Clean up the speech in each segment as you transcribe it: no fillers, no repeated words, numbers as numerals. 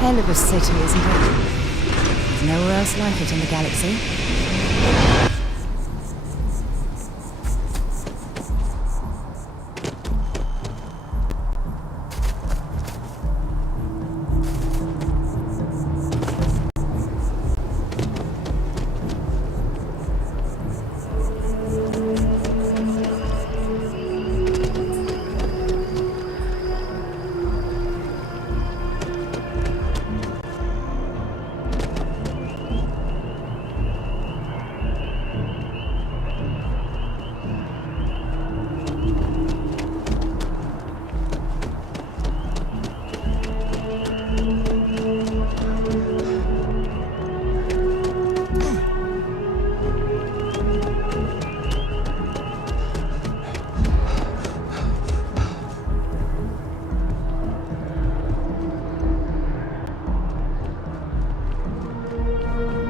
Hell of a city, isn't it? There's nowhere else like it in the galaxy.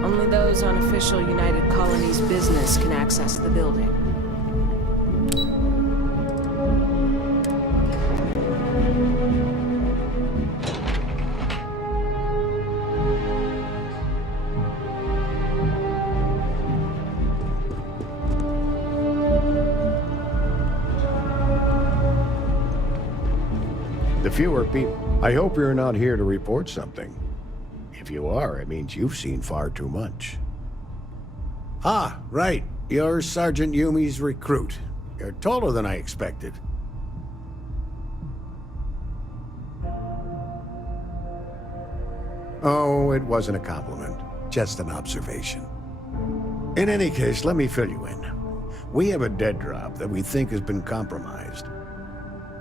Only those on official United Colonies business can access the building. The fewer people. I hope you're not here to report something. If you are, it means you've seen far too much. Ah, right. You're Sergeant Yumi's recruit. You're taller than I expected. Oh, it wasn't a compliment. Just an observation. In any case, let me fill you in. We have a dead drop that we think has been compromised.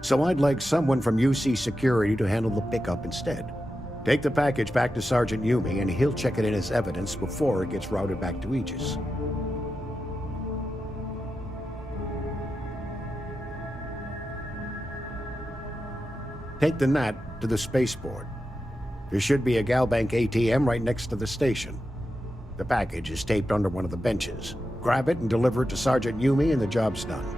So I'd like someone from UC Security to handle the pickup instead. Take the package back to Sergeant Yumi, and he'll check it in as evidence before it gets routed back to Aegis. Take the NAT to the spaceport. There should be a Galbank ATM right next to the station. The package is taped under one of the benches. Grab it and deliver it to Sergeant Yumi, and the job's done.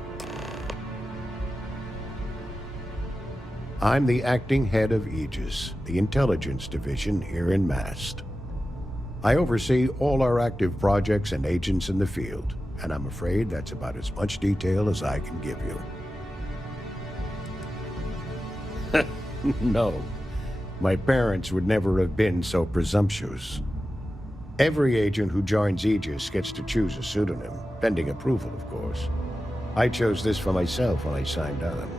I'm the acting head of Aegis, the intelligence division here in Mast. I oversee all our active projects and agents in the field, and I'm afraid that's about as much detail as I can give you. No, my parents would never have been so presumptuous. Every agent who joins Aegis gets to choose a pseudonym, pending approval, of course. I chose this for myself when I signed on.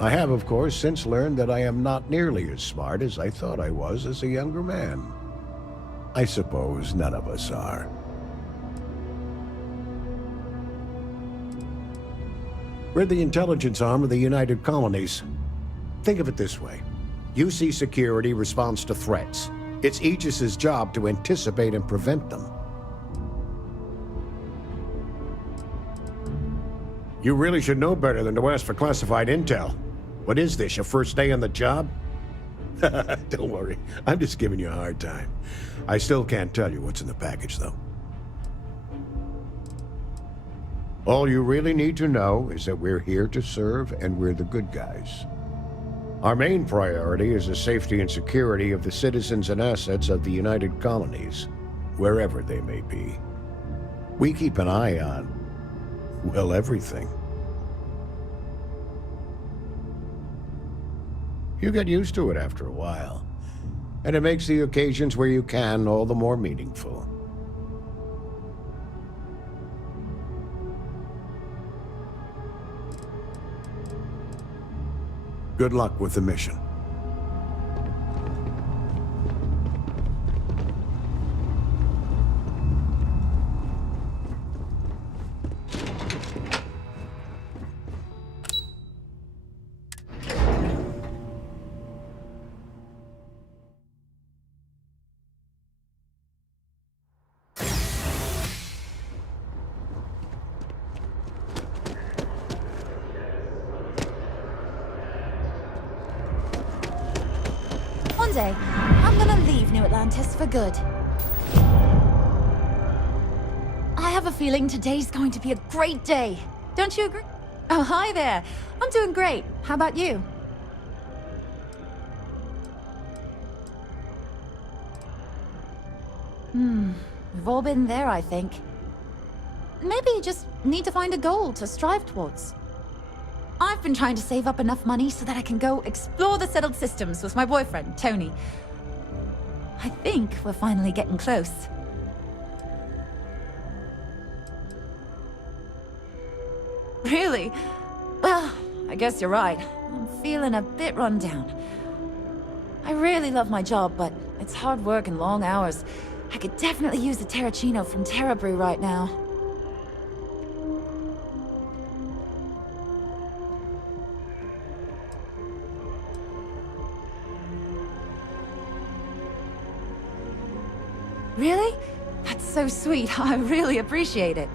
I have, of course, since learned that I am not nearly as smart as I thought I was as a younger man. I suppose none of us are. We're the intelligence arm of the United Colonies. Think of it this way. UC Security responds to threats. It's Aegis's job to anticipate and prevent them. You really should know better than to ask for classified intel. What is this, your first day on the job? Don't worry, I'm just giving you a hard time. I still can't tell you what's in the package, though. All you really need to know is that we're here to serve, and we're the good guys. Our main priority is the safety and security of the citizens and assets of the United Colonies, wherever they may be. We keep an eye on, well, everything. You get used to it after a while, and it makes the occasions where you can all the more meaningful. Good luck with the mission. One day, I'm gonna leave New Atlantis for good. I have a feeling today's going to be a great day. Don't you agree? Oh, hi there. I'm doing great. How about you? We've all been there, I think. Maybe you just need to find a goal to strive towards. I've been trying to save up enough money so that I can go explore the settled systems with my boyfriend, Tony. I think we're finally getting close. Really? Well, I guess you're right. I'm feeling a bit run down. I really love my job, but it's hard work and long hours. I could definitely use a Terracino from Terra Brew right now. Really? That's so sweet. I really appreciate it.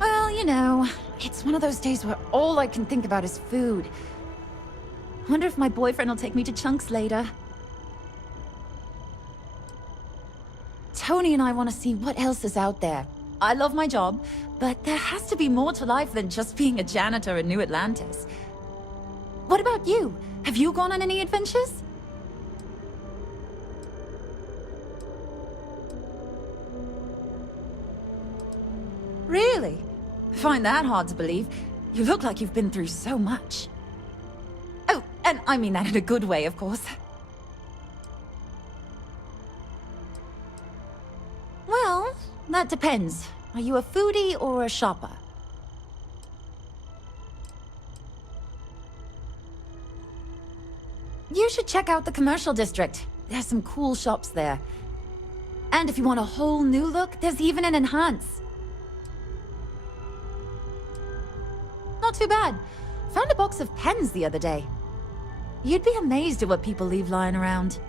Well, you know, it's one of those days where all I can think about is food. Wonder if my boyfriend will take me to Chunks later. Tony and I want to see what else is out there. I love my job, but there has to be more to life than just being a janitor in New Atlantis. What about you? Have you gone on any adventures? Really? I find that hard to believe. You look like you've been through so much. Oh, and I mean that in a good way, of course. Well, that depends. Are you a foodie or a shopper? You should check out the commercial district. There's some cool shops there. And if you want a whole new look, there's even an enhance. Not too bad. Found a box of pens the other day. You'd be amazed at what people leave lying around.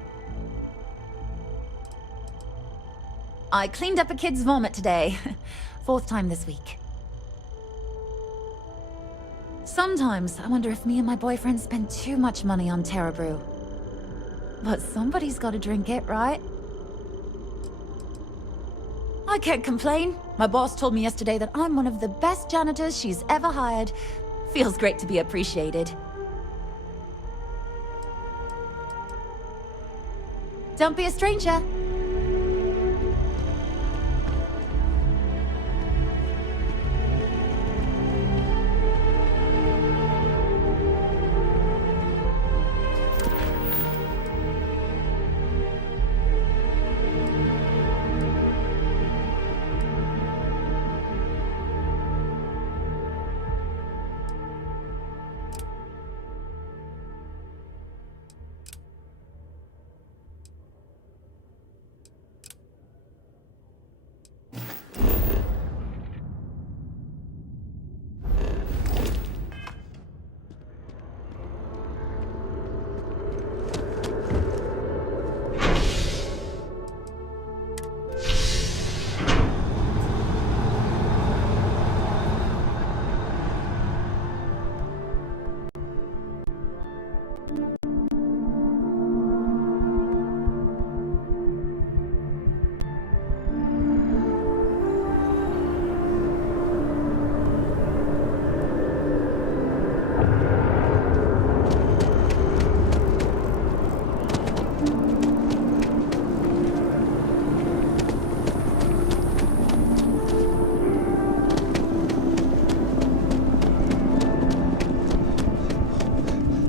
I cleaned up a kid's vomit today. 4th time this week. Sometimes I wonder if me and my boyfriend spend too much money on Terra Brew. But somebody's gotta drink it, right? I can't complain. My boss told me yesterday that I'm one of the best janitors she's ever hired. Feels great to be appreciated. Don't be a stranger.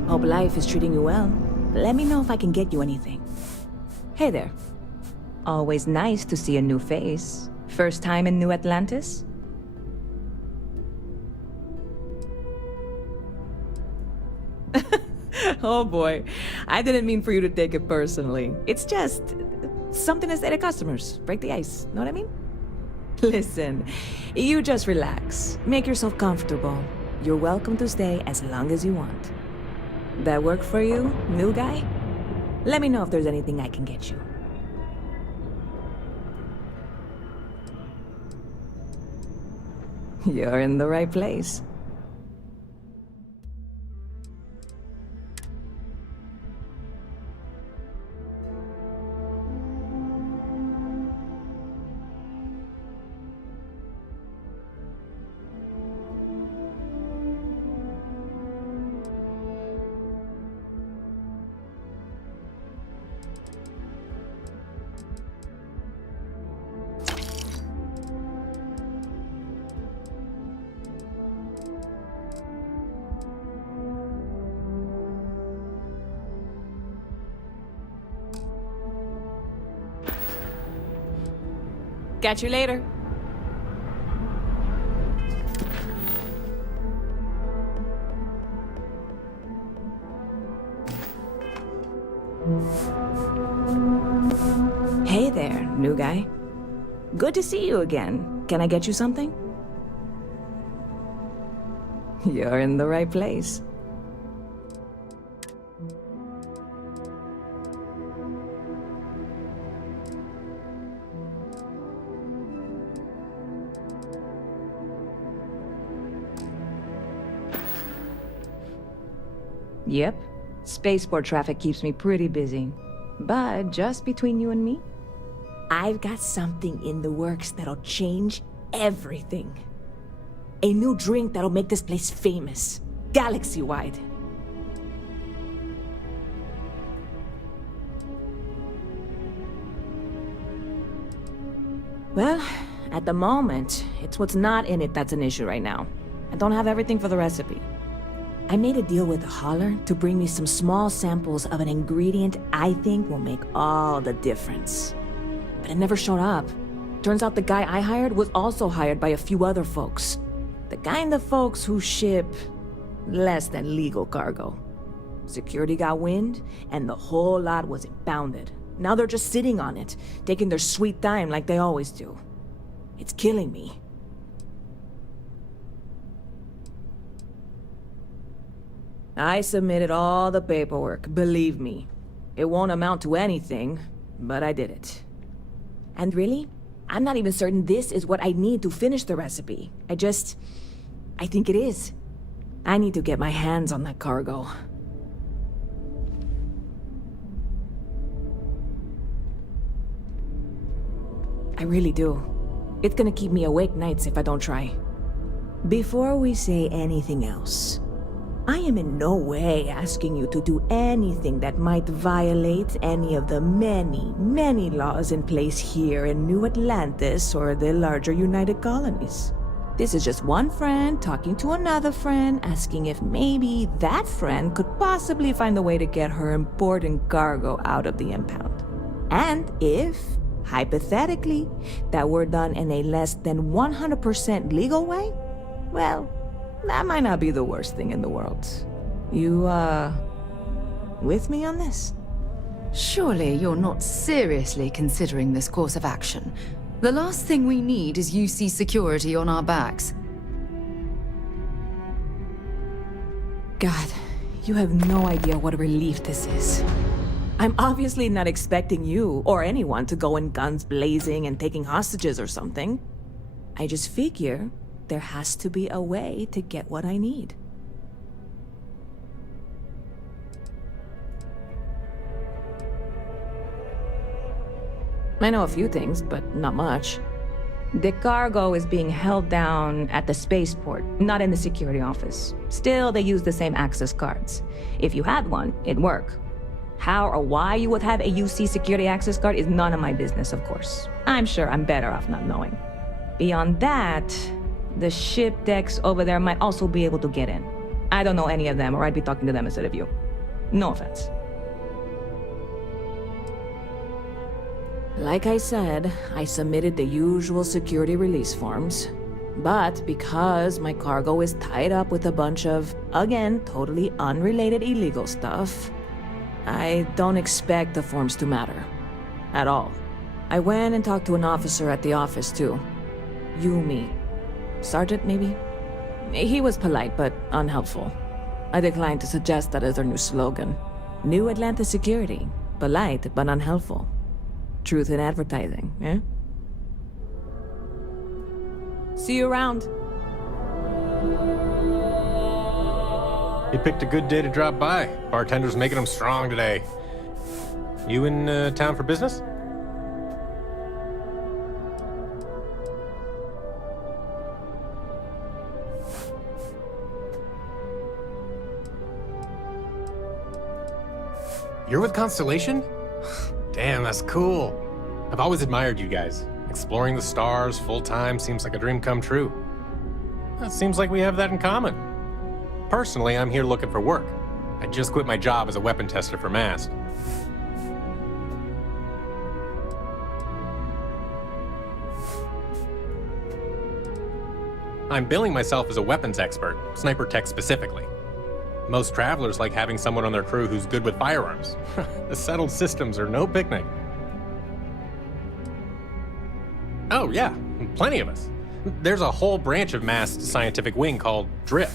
Hope life is treating you well. Let me know if I can get you anything. Hey there. Always nice to see a new face. First time in New Atlantis? Oh boy. I didn't mean for you to take it personally. It's just something to say to customers. Break the ice. Know what I mean? Listen, you just relax. Make yourself comfortable. You're welcome to stay as long as you want. That work for you, new guy? Let me know if there's anything I can get you. You're in the right place. Catch you later. Hey there, new guy. Good to see you again. Can I get you something? You're in the right place. Yep. Spaceport traffic keeps me pretty busy. But just between you and me, I've got something in the works that'll change everything. A new drink that'll make this place famous, galaxy-wide. Well, at the moment, it's what's not in it that's an issue right now. I don't have everything for the recipe. I made a deal with the hauler to bring me some small samples of an ingredient I think will make all the difference. But it never showed up. Turns out the guy I hired was also hired by a few other folks. The kind of folks who ship less than legal cargo. Security got wind, and the whole lot was impounded. Now they're just sitting on it, taking their sweet time like they always do. It's killing me. I submitted all the paperwork, believe me. It won't amount to anything, but I did it. And really, I'm not even certain this is what I need to finish the recipe. I think it is. I need to get my hands on that cargo. I really do. It's gonna keep me awake nights if I don't try. Before we say anything else, I am in no way asking you to do anything that might violate any of the many, many laws in place here in New Atlantis or the larger United Colonies. This is just one friend talking to another friend, asking if maybe that friend could possibly find a way to get her important cargo out of the impound. And if, hypothetically, that were done in a less than 100% legal way, well, that might not be the worst thing in the world. You, with me on this? Surely you're not seriously considering this course of action. The last thing we need is UC security on our backs. God, you have no idea what a relief this is. I'm obviously not expecting you or anyone to go in guns blazing and taking hostages or something. I just figure there has to be a way to get what I need. I know a few things, but not much. The cargo is being held down at the spaceport, not in the security office. Still, they use the same access cards. If you had one, it'd work. How or why you would have a UC security access card is none of my business, of course. I'm sure I'm better off not knowing. Beyond that, the ship decks over there might also be able to get in. I don't know any of them, or I'd be talking to them instead of you. No offense. Like I said, I submitted the usual security release forms. But because my cargo is tied up with a bunch of, again, totally unrelated illegal stuff, I don't expect the forms to matter. At all. I went and talked to an officer at the office, too. Yumi. Sergeant, maybe? He was polite, but unhelpful. I declined to suggest that as our new slogan. New Atlantis Security. Polite, but unhelpful. Truth in advertising, eh? See you around. You picked a good day to drop by. Bartender's making them strong today. You in town for business? You're with Constellation? Damn, that's cool. I've always admired you guys. Exploring the stars full-time seems like a dream come true. It seems like we have that in common. Personally, I'm here looking for work. I just quit my job as a weapon tester for MAST. I'm billing myself as a weapons expert, sniper tech specifically. Most travelers like having someone on their crew who's good with firearms. The settled systems are no picnic. Oh yeah, plenty of us. There's a whole branch of massed scientific wing called DRIFT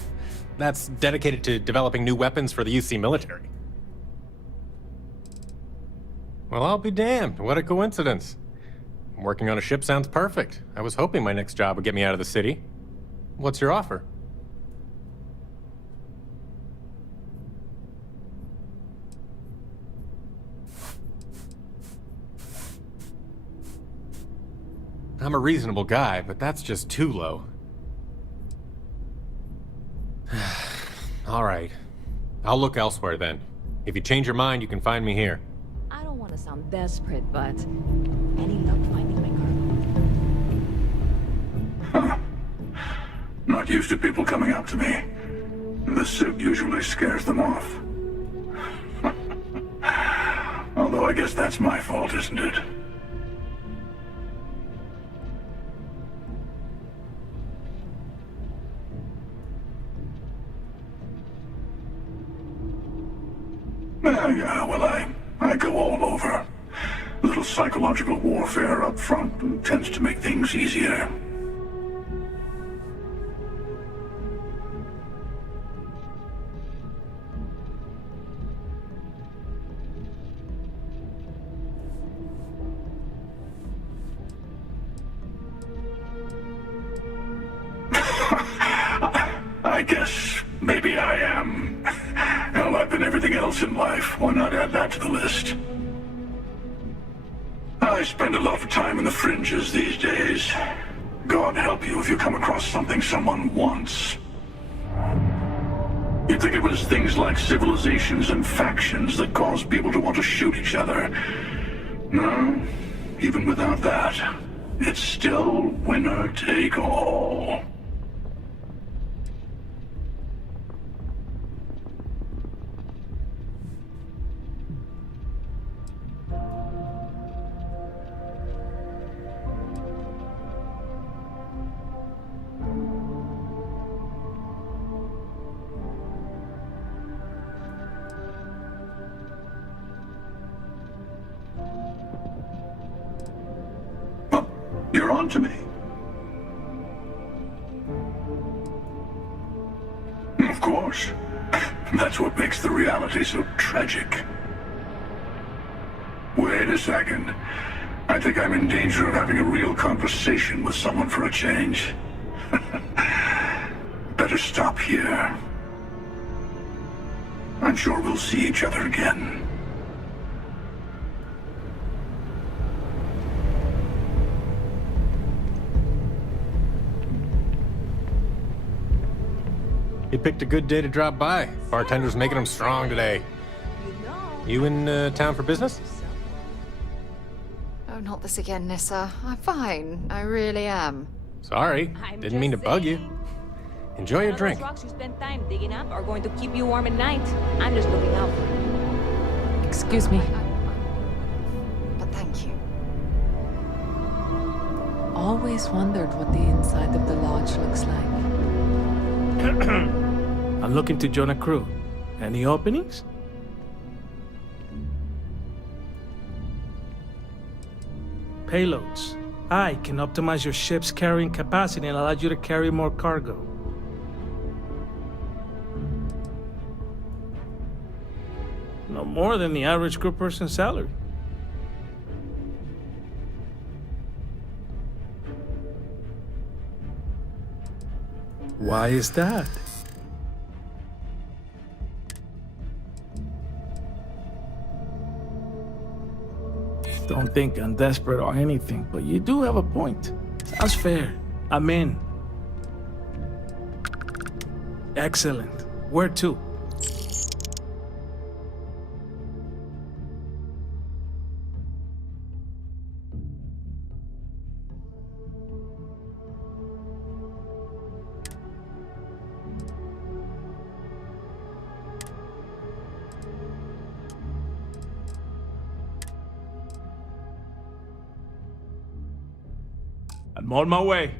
that's dedicated to developing new weapons for the UC military. Well, I'll be damned. What a coincidence. Working on a ship sounds perfect. I was hoping my next job would get me out of the city. What's your offer? I'm a reasonable guy, but that's just too low. All right. I'll look elsewhere then. If you change your mind, you can find me here. I don't want to sound desperate, but any luck finding my girl? Not used to people coming up to me. The suit usually scares them off. Although I guess that's my fault, isn't it? Yeah, well, I go all over. A little psychological warfare up front tends to make things easier. I guess maybe I am. Hell, I've been everything else in life. Why not add that to the list? I spend a lot of time in the fringes these days. God help you if you come across something someone wants. You'd think it was things like civilizations and factions that cause people to want to shoot each other. No, even without that, it's still winner take all. You're on to me. Of course. That's what makes the reality so tragic. Wait a second. I think I'm in danger of having a real conversation with someone for a change. Better stop here. I'm sure we'll see each other again. You picked a good day to drop by. Bartender's making them strong today. You in town for business? Oh, not this again, Nissa. I'm fine. I really am. Sorry, didn't mean to bug you. Enjoy your drink. Those rocks you spend time digging up are going to keep you warm at night. I'm just looking out for you. Excuse me. But thank you. Always wondered what the inside of the lodge looks like. I'm looking to join a crew. Any openings? Payloads. I can optimize your ship's carrying capacity and allow you to carry more cargo. No more than the average crew person's salary. Why is that? Don't think I'm desperate or anything, but you do have a point. Sounds fair. I'm in. Excellent. Where to? I'm on my way.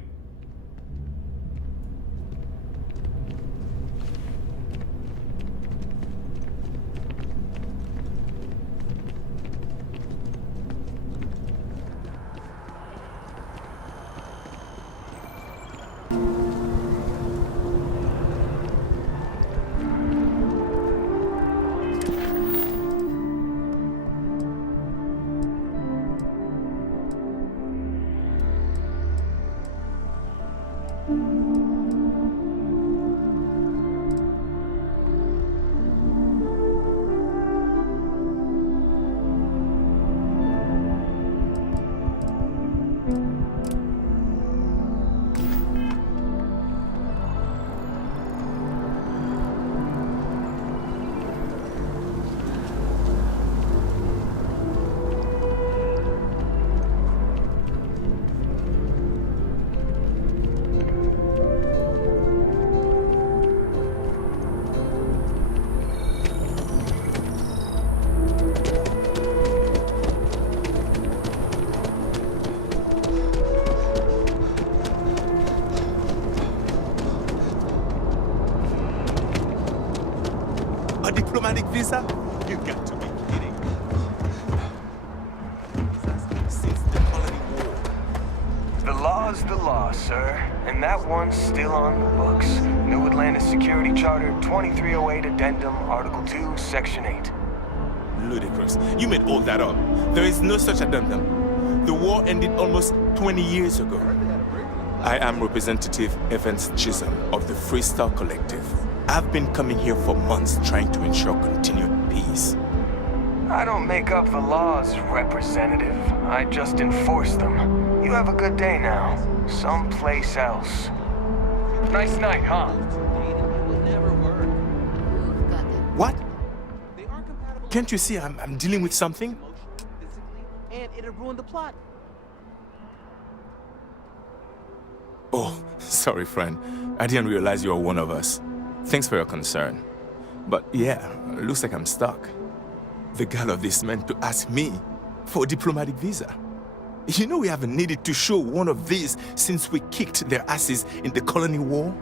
You got to be kidding. Since the Colony War. The law's the law, sir, and that one's still on the books. New Atlantis Security Charter 2308 Addendum, Article 2, Section 8. Ludicrous. You made all that up. There is no such addendum. The war ended almost 20 years ago. I am Representative Evans Chisholm of the Freestar Collective. I've been coming here for months trying to ensure continued peace. I don't make up the laws, Representative. I just enforce them. You have a good day now. Someplace else. Nice night, huh? What? Can't you see I'm dealing with something? And it'll ruin the plot. Oh, sorry, friend. I didn't realize you were one of us. Thanks for your concern. But yeah, looks like I'm stuck. The gall of this man to ask me for a diplomatic visa. You know we haven't needed to show one of these since we kicked their asses in the Colony War?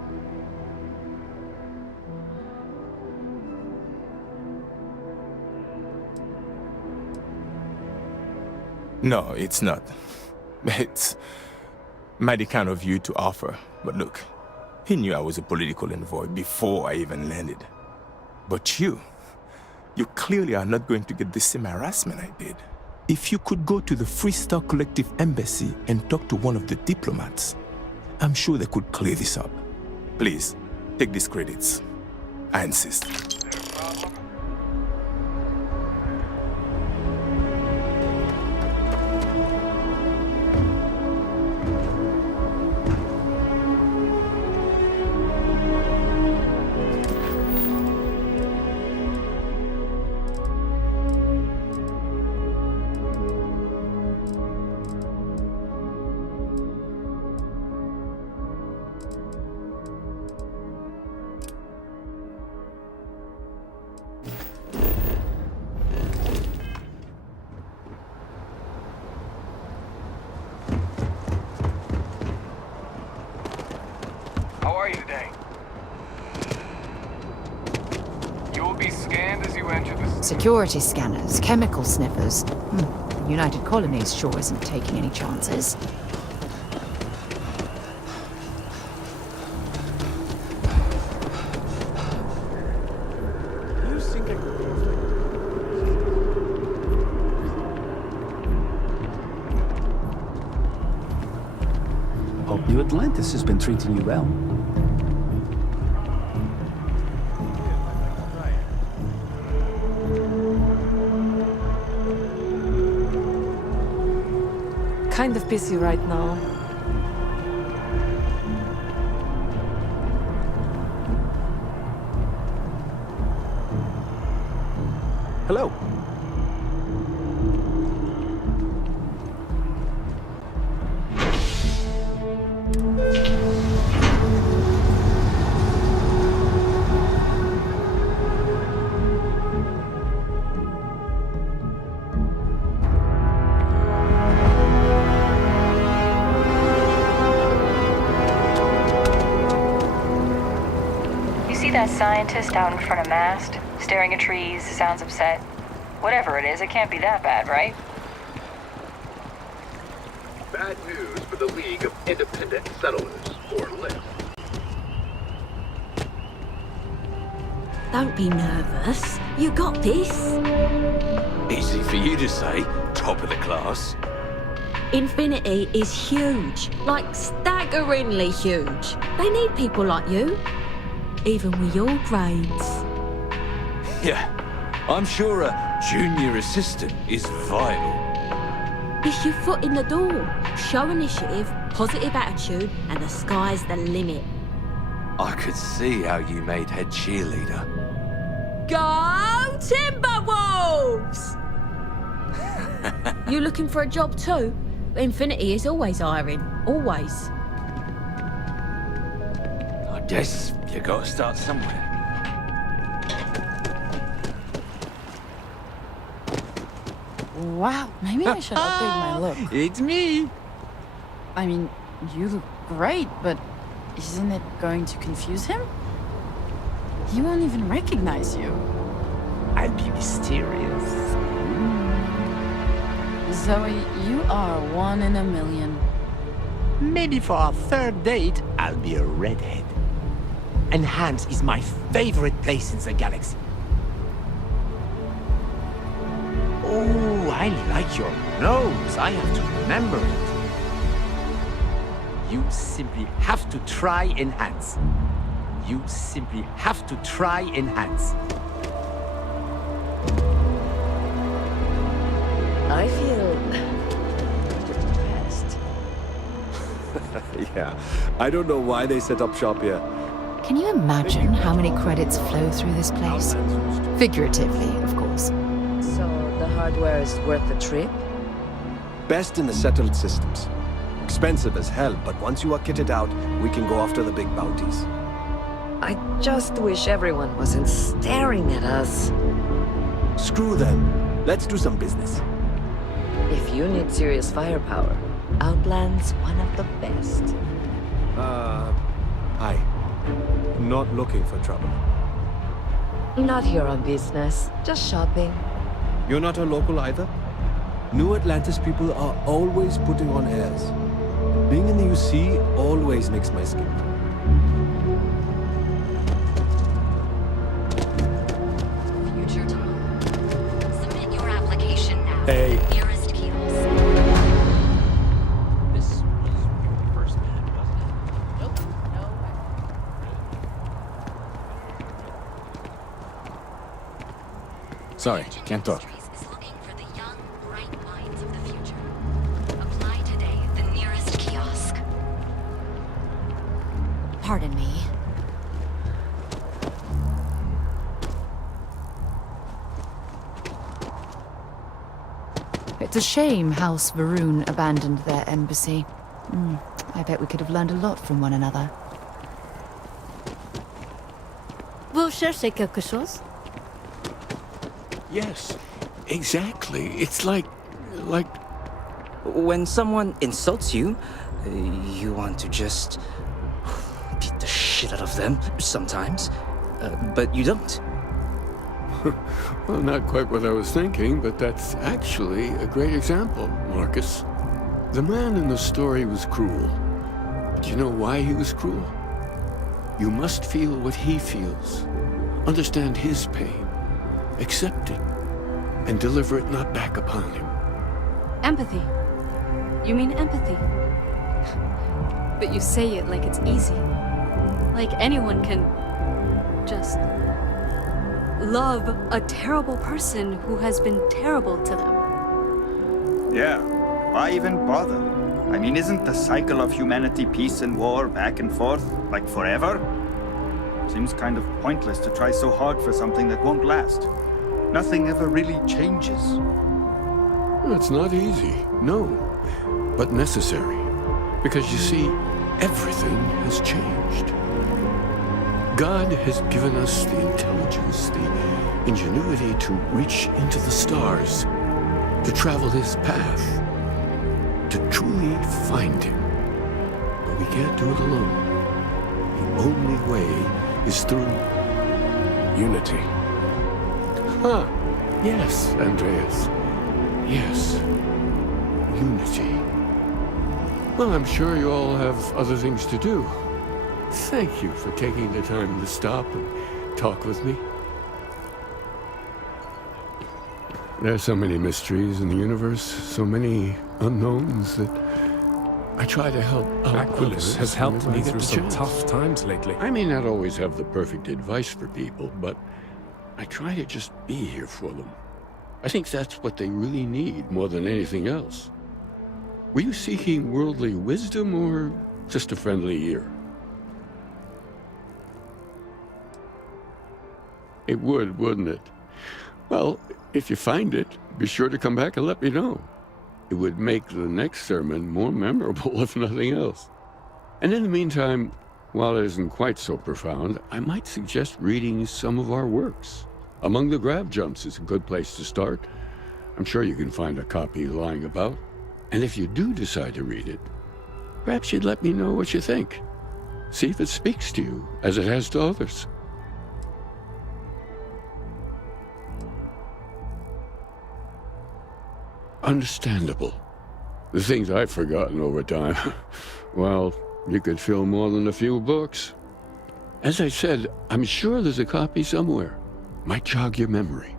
No, it's not. It's mighty kind of you to offer. But look, he knew I was a political envoy before I even landed. But you clearly are not going to get the same harassment I did. If you could go to the Freestar Collective Embassy and talk to one of the diplomats, I'm sure they could clear this up. Please, take these credits. I insist. How are you today? You will be scanned as you enter the... Security scanners, chemical sniffers. The United Colonies sure isn't taking any chances. You think I... Hope New Atlantis has been treating you well. Kind of busy right now. Hello. That scientist out in front of mast, staring at trees, sounds upset. Whatever it is, it can't be that bad, right? Bad news for the League of Independent Settlers, or LIFT. Don't be nervous. You got this. Easy for you to say, top of the class. Infinity is huge, like staggeringly huge. They need people like you. Even with your grades. Yeah, I'm sure a junior assistant is vital. It's your foot in the door. Show initiative, positive attitude, and the sky's the limit. I could see how you made head cheerleader. Go Timberwolves! You looking for a job too? Infinity is always hiring, always. I guess you gotta start somewhere. Wow, maybe I should update my look. It's me. I mean, you look great, but isn't it going to confuse him? He won't even recognize you. I I'll be mysterious. Zoe, you are one in a million. Maybe for our third date, I'll be a redhead. And Hans is my favorite place in the galaxy. Oh, I like your nose. I have to remember it. You simply have to try Enhance. You simply have to try Enhance. I feel depressed. Yeah, I don't know why they set up shop here. Can you imagine how many credits flow through this place? Figuratively, of course. So the hardware is worth the trip? Best in the settled systems. Expensive as hell, but once you are kitted out, we can go after the big bounties. I just wish everyone wasn't staring at us. Screw them. Let's do some business. If you need serious firepower, Outland's one of the best. Hi. Not looking for trouble. Not here on business, just shopping. You're not a local either? New Atlantis people are always putting on airs. Being in the UC always makes my skin crawl. Future Tom. Submit your application now. Hey. Nearest kiosk. This was your first man, wasn't it? Nope. No. Sorry, can't talk. Is looking for the young, bright minds of the future. Apply today at the nearest kiosk. Pardon me. It's a shame House Varun abandoned their embassy. I bet we could have learned a lot from one another. Vous cherchez quelque chose? Yes, exactly. It's like... When someone insults you, you want to just beat the shit out of them sometimes, but you don't. Well, not quite what I was thinking, but that's actually a great example, Marcus. The man in the story was cruel. But you know why he was cruel? You must feel what he feels. Understand his pain. Accept it. And deliver it not back upon him. Empathy. You mean empathy? But you say it like it's easy. Like anyone can just love a terrible person who has been terrible to them. Yeah, why even bother? I mean, isn't the cycle of humanity peace and war back and forth, like forever? Seems kind of pointless to try so hard for something that won't last. Nothing ever really changes. It's not easy, no, but necessary. Because you see, everything has changed. God has given us the intelligence, the ingenuity to reach into the stars, to travel his path, to truly find him. But we can't do it alone. The only way is through unity. Huh. Yes, Andreas. Yes. Unity. Well, I'm sure you all have other things to do. Thank you for taking the time to stop and talk with me. There are so many mysteries in the universe, so many unknowns that I try to help out Aquilus others has helped whenever I me get through the some chance. tough times lately. I may not always have the perfect advice for people, but I try to just be here for them. I think that's what they really need more than anything else. Were you seeking worldly wisdom or just a friendly ear? It would, wouldn't it? Well, if you find it, be sure to come back and let me know. It would make the next sermon more memorable, if nothing else. And in the meantime, while it isn't quite so profound, I might suggest reading some of our works. Among the Grab Jumps is a good place to start. I'm sure you can find a copy lying about. And if you do decide to read it, perhaps you'd let me know what you think. See if it speaks to you, as it has to others. Understandable. The things I've forgotten over time. Well, you could fill more than a few books. As I said, I'm sure there's a copy somewhere. Might jog your memory.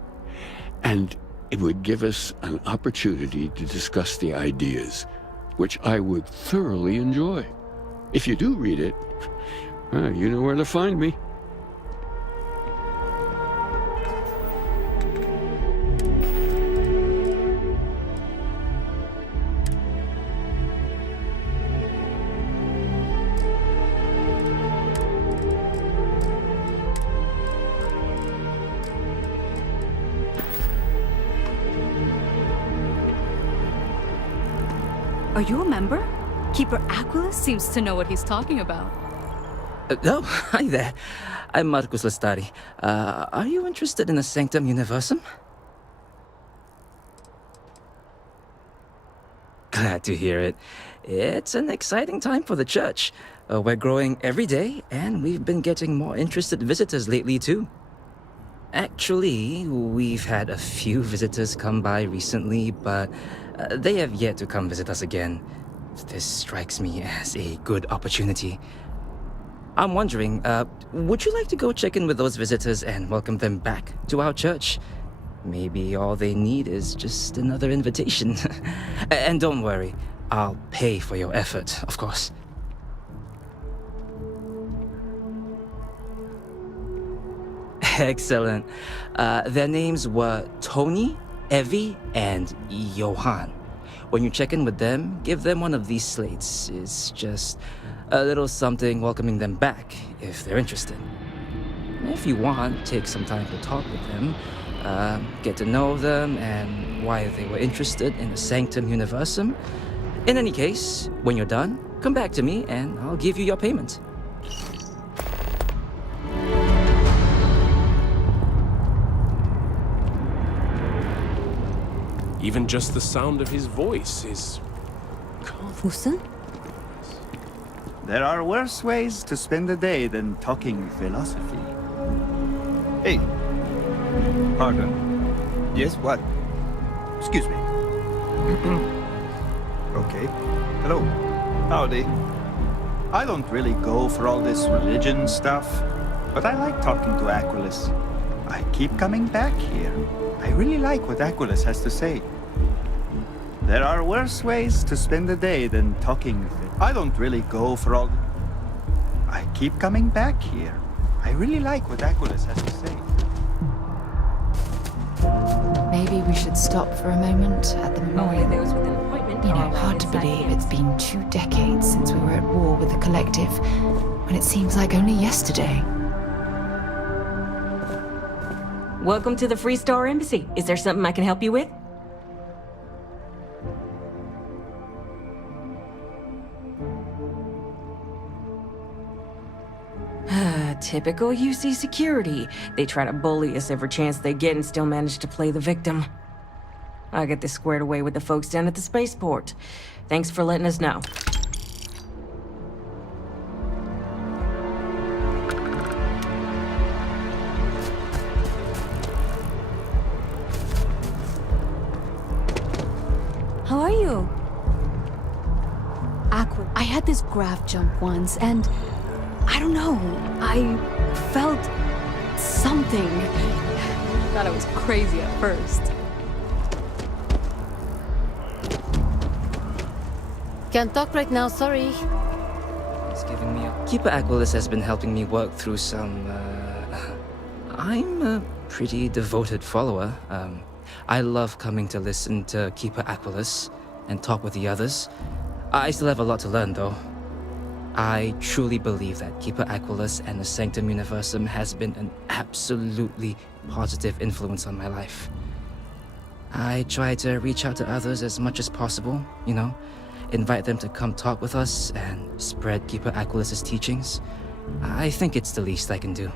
And it would give us an opportunity to discuss the ideas, which I would thoroughly enjoy. If you do read it, you know where to find me. Are you a member? Keeper Aquilus seems to know what he's talking about. Oh, hi there. I'm Marcus Lestari. Are you interested in the Sanctum Universum? Glad to hear it. It's an exciting time for the church. We're growing every day, and we've been getting more interested visitors lately, too. Actually, we've had a few visitors come by recently, but they have yet to come visit us again. This strikes me as a good opportunity. I'm wondering, would you like to go check in with those visitors and welcome them back to our church? Maybe all they need is just another invitation. And don't worry, I'll pay for your effort, of course. Excellent. Their names were Tony, Evie, and Johan. When you check in with them, give them one of these slates. It's just a little something welcoming them back, if they're interested. If you want, take some time to talk with them, get to know them, and why they were interested in the Sanctum Universum. In any case, when you're done, come back to me and I'll give you your payment. Even just the sound of his voice is... Fusen? There are worse ways to spend the day than talking philosophy. Hey. Pardon. Yes, what? Excuse me. Okay. Hello. Howdy. I don't really go for all this religion stuff, but I like talking to Aquilus. I keep coming back here. I really like what Aquilus has to say. There are worse ways to spend the day than talking. I don't really go for all... I keep coming back here. I really like what Aquilus has to say. Maybe we should stop for a moment at the memorial. You know, hard to believe it's been 2 decades since we were at war with the Collective, when it seems like only yesterday. Welcome to the Free Star Embassy. Is there something I can help you with? Typical UC security. They try to bully us every chance they get and still manage to play the victim. I'll get this squared away with the folks down at the spaceport. Thanks for letting us know. How are you? Aqua, I had this grav jump once, and I don't know, I felt something. Thought I was crazy at first. Can't talk right now, sorry. He's giving me a... Keeper Aquilus has been helping me work through some, I'm a pretty devoted follower. I love coming to listen to Keeper Aquilus and talk with the others. I still have a lot to learn, though. I truly believe that Keeper Aquilus and the Sanctum Universum has been an absolutely positive influence on my life. I try to reach out to others as much as possible, you know, invite them to come talk with us and spread Keeper Aquilus's teachings. I think it's the least I can do.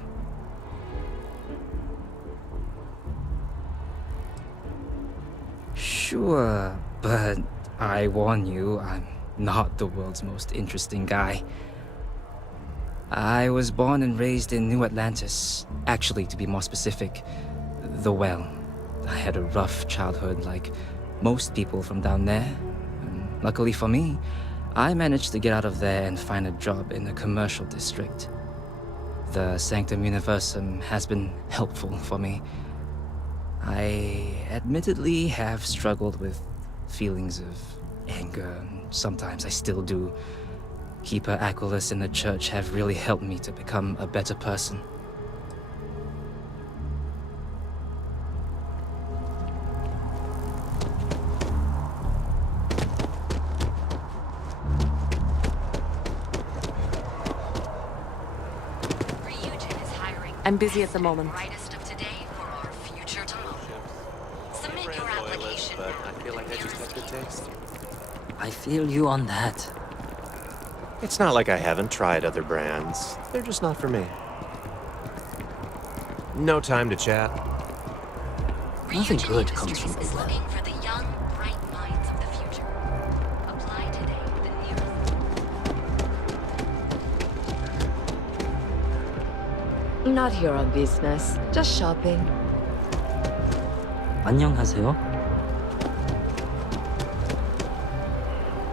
Sure, but I warn you, I'm not the world's most interesting guy. I was born and raised in New Atlantis. Actually, to be more specific, the Well. I had a rough childhood, like most people from down there. And luckily for me, I managed to get out of there and find a job in the commercial district. The Sanctum Universum has been helpful for me. I admittedly have struggled with feelings of anger, and sometimes I still do. Keeper Aquilus and the church have really helped me to become a better person. I'm busy at the moment. Brightest of today for our future tomorrow. Submit your application. But I feel like I just have good taste. I feel you on that. It's not like I haven't tried other brands. They're just not for me. No time to chat. Nothing good comes from is Big looking for the young, bright minds of the future. Apply today at the nearest. Not here on business. Just shopping. 안녕하세요.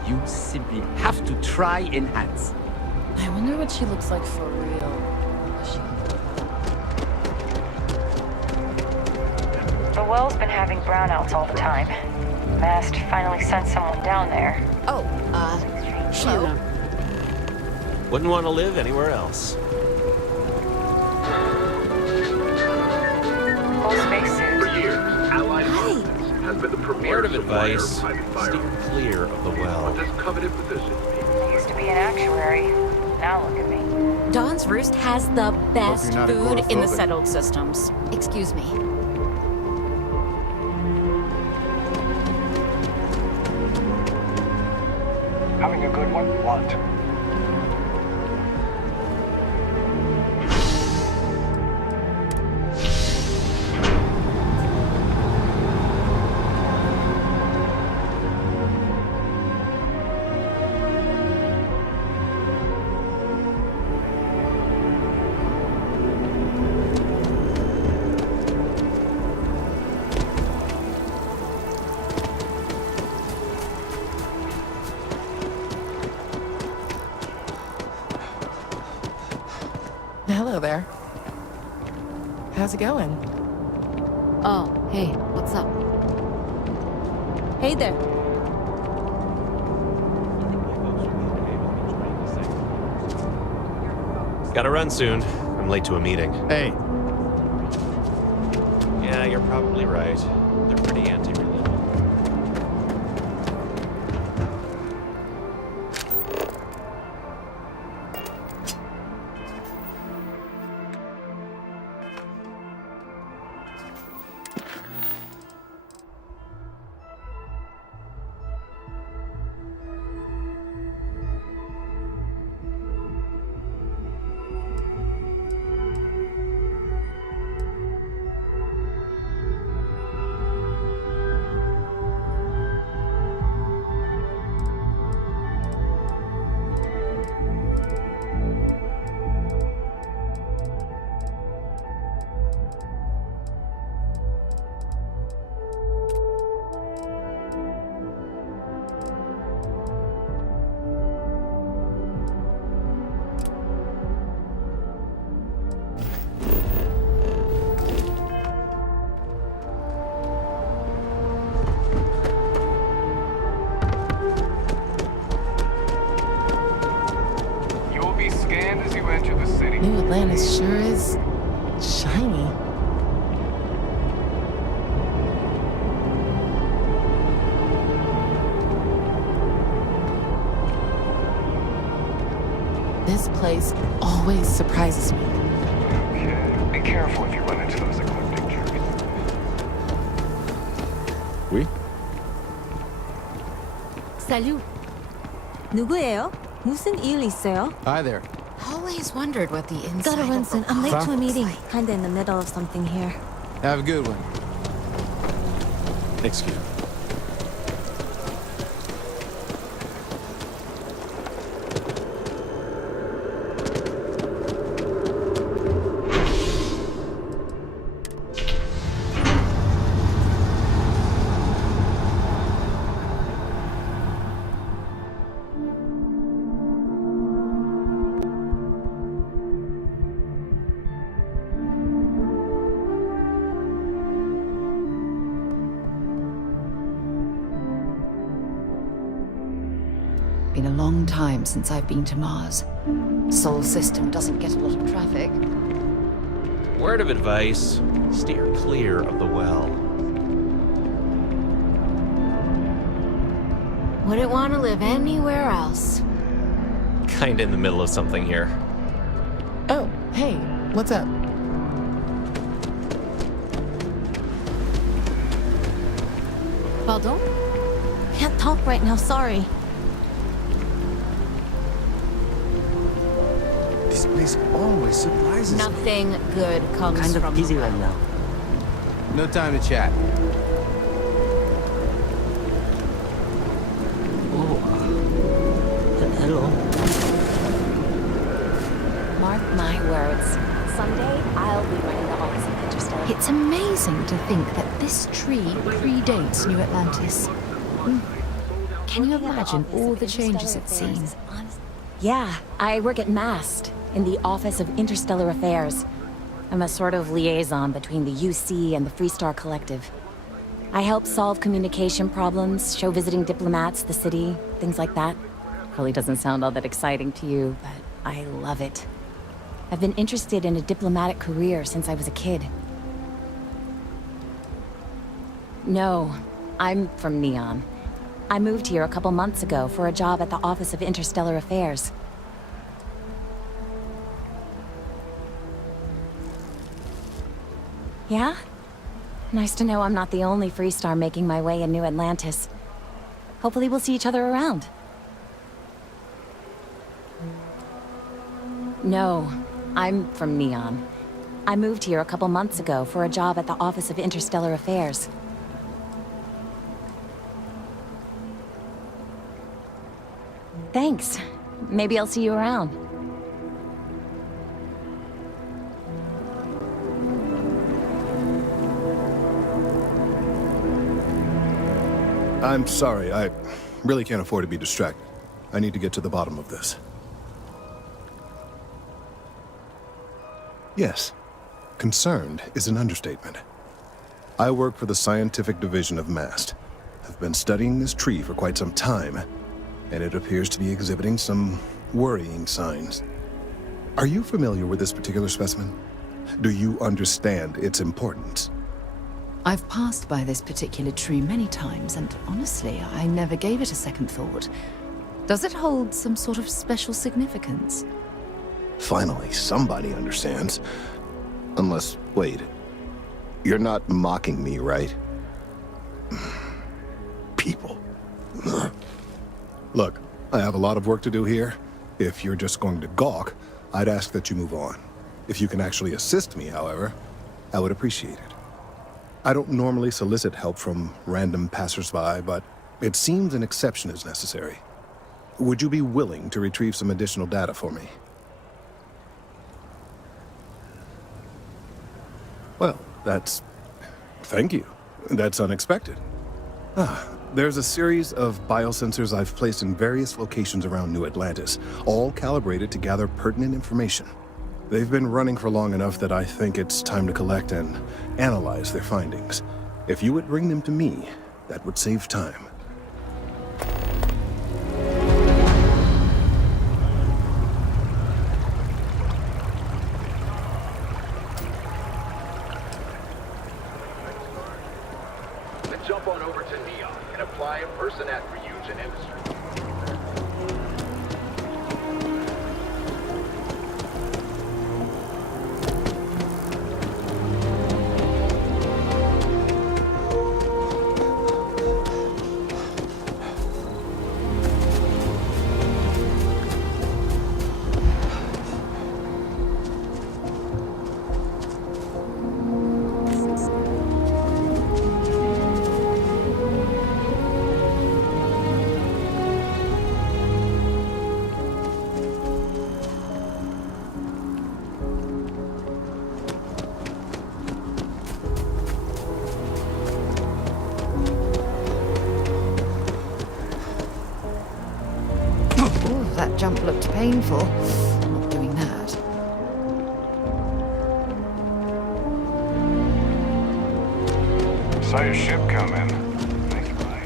You simply have to try Enhance. I wonder what she looks like for real. The well's been having brownouts all the time. Mast finally sent someone down there. Oh, hello? Wouldn't want to live anywhere else. Full spacesuit. For years, Allied Armament has been the premier Word of supplier advice, of private steer firearms. clear of the well. But this coveted position I used to be an actuary. Now look at me. Dawn's Roost has the best you're not food in the agoraphobic. settled systems. Excuse me. Having a good one? What? Hello there. How's it going? Oh, hey, what's up? Hey there. Gotta run soon. I'm late to a meeting. Hey, Yeah, you're probably right. They're pretty anti-religion. New Atlantis sure is shiny. This place always surprises me. Okay. Be careful if you run into those ecliptic jerks. Oui? Salut. 누구예요? 무슨 일 있어요? Hi there. Always wondered what the inside Gotta run of soon. the I'm late wall to a looks meeting. like. Kinda in the middle of something here. Have a good one. Excuse me. Been a long time since I've been to Mars. Sol system doesn't get a lot of traffic. Word of advice, steer clear of the well. Wouldn't want to live anywhere else. Kinda in the middle of something here. Oh, hey, what's up? Pardon? Can't talk right now, sorry. This place always surprises me. Nothing good comes Kind of from busy the right well. now. No time to chat. Oh, hello. Mark my words. Someday, I'll be running the office of Interstellar. It's amazing to think that this tree predates New Atlantis. Can you imagine all the changes it's seen? Yeah, I work at MAST, in the Office of Interstellar Affairs. I'm a sort of liaison between the UC and the Freestar Collective. I help solve communication problems, show visiting diplomats the city, things like that. Probably doesn't sound all that exciting to you, but I love it. I've been interested in a diplomatic career since I was a kid. No, I'm from Neon. I moved here a couple months ago for a job at the Office of Interstellar Affairs. Yeah? Nice to know I'm not the only Freestar making my way in New Atlantis. Hopefully we'll see each other around. No, I'm from Neon. I moved here a couple months ago for a job at the Office of Interstellar Affairs. Thanks. Maybe I'll see you around. I'm sorry, I really can't afford to be distracted. I need to get to the bottom of this. Yes, concerned is an understatement. I work for the scientific division of MAST. I've been studying this tree for quite some time, and it appears to be exhibiting some worrying signs. Are you familiar with this particular specimen? Do you understand its importance? I've passed by this particular tree many times, and honestly, I never gave it a second thought. Does it hold some sort of special significance? Finally, somebody understands. Unless, wait, you're not mocking me, right? People. Look, I have a lot of work to do here. If you're just going to gawk, I'd ask that you move on. If you can actually assist me, however, I would appreciate it. I don't normally solicit help from random passersby, but it seems an exception is necessary. Would you be willing to retrieve some additional data for me? Well, thank you. That's unexpected. There's a series of biosensors I've placed in various locations around New Atlantis, all calibrated to gather pertinent information. They've been running for long enough that I think it's time to collect and analyze their findings. If you would bring them to me, that would save time. Then jump on over to Neon and apply in person at Ryujin Industries. That jump looked painful. I'm not doing that. Saw your ship come in. Thank you, buddy.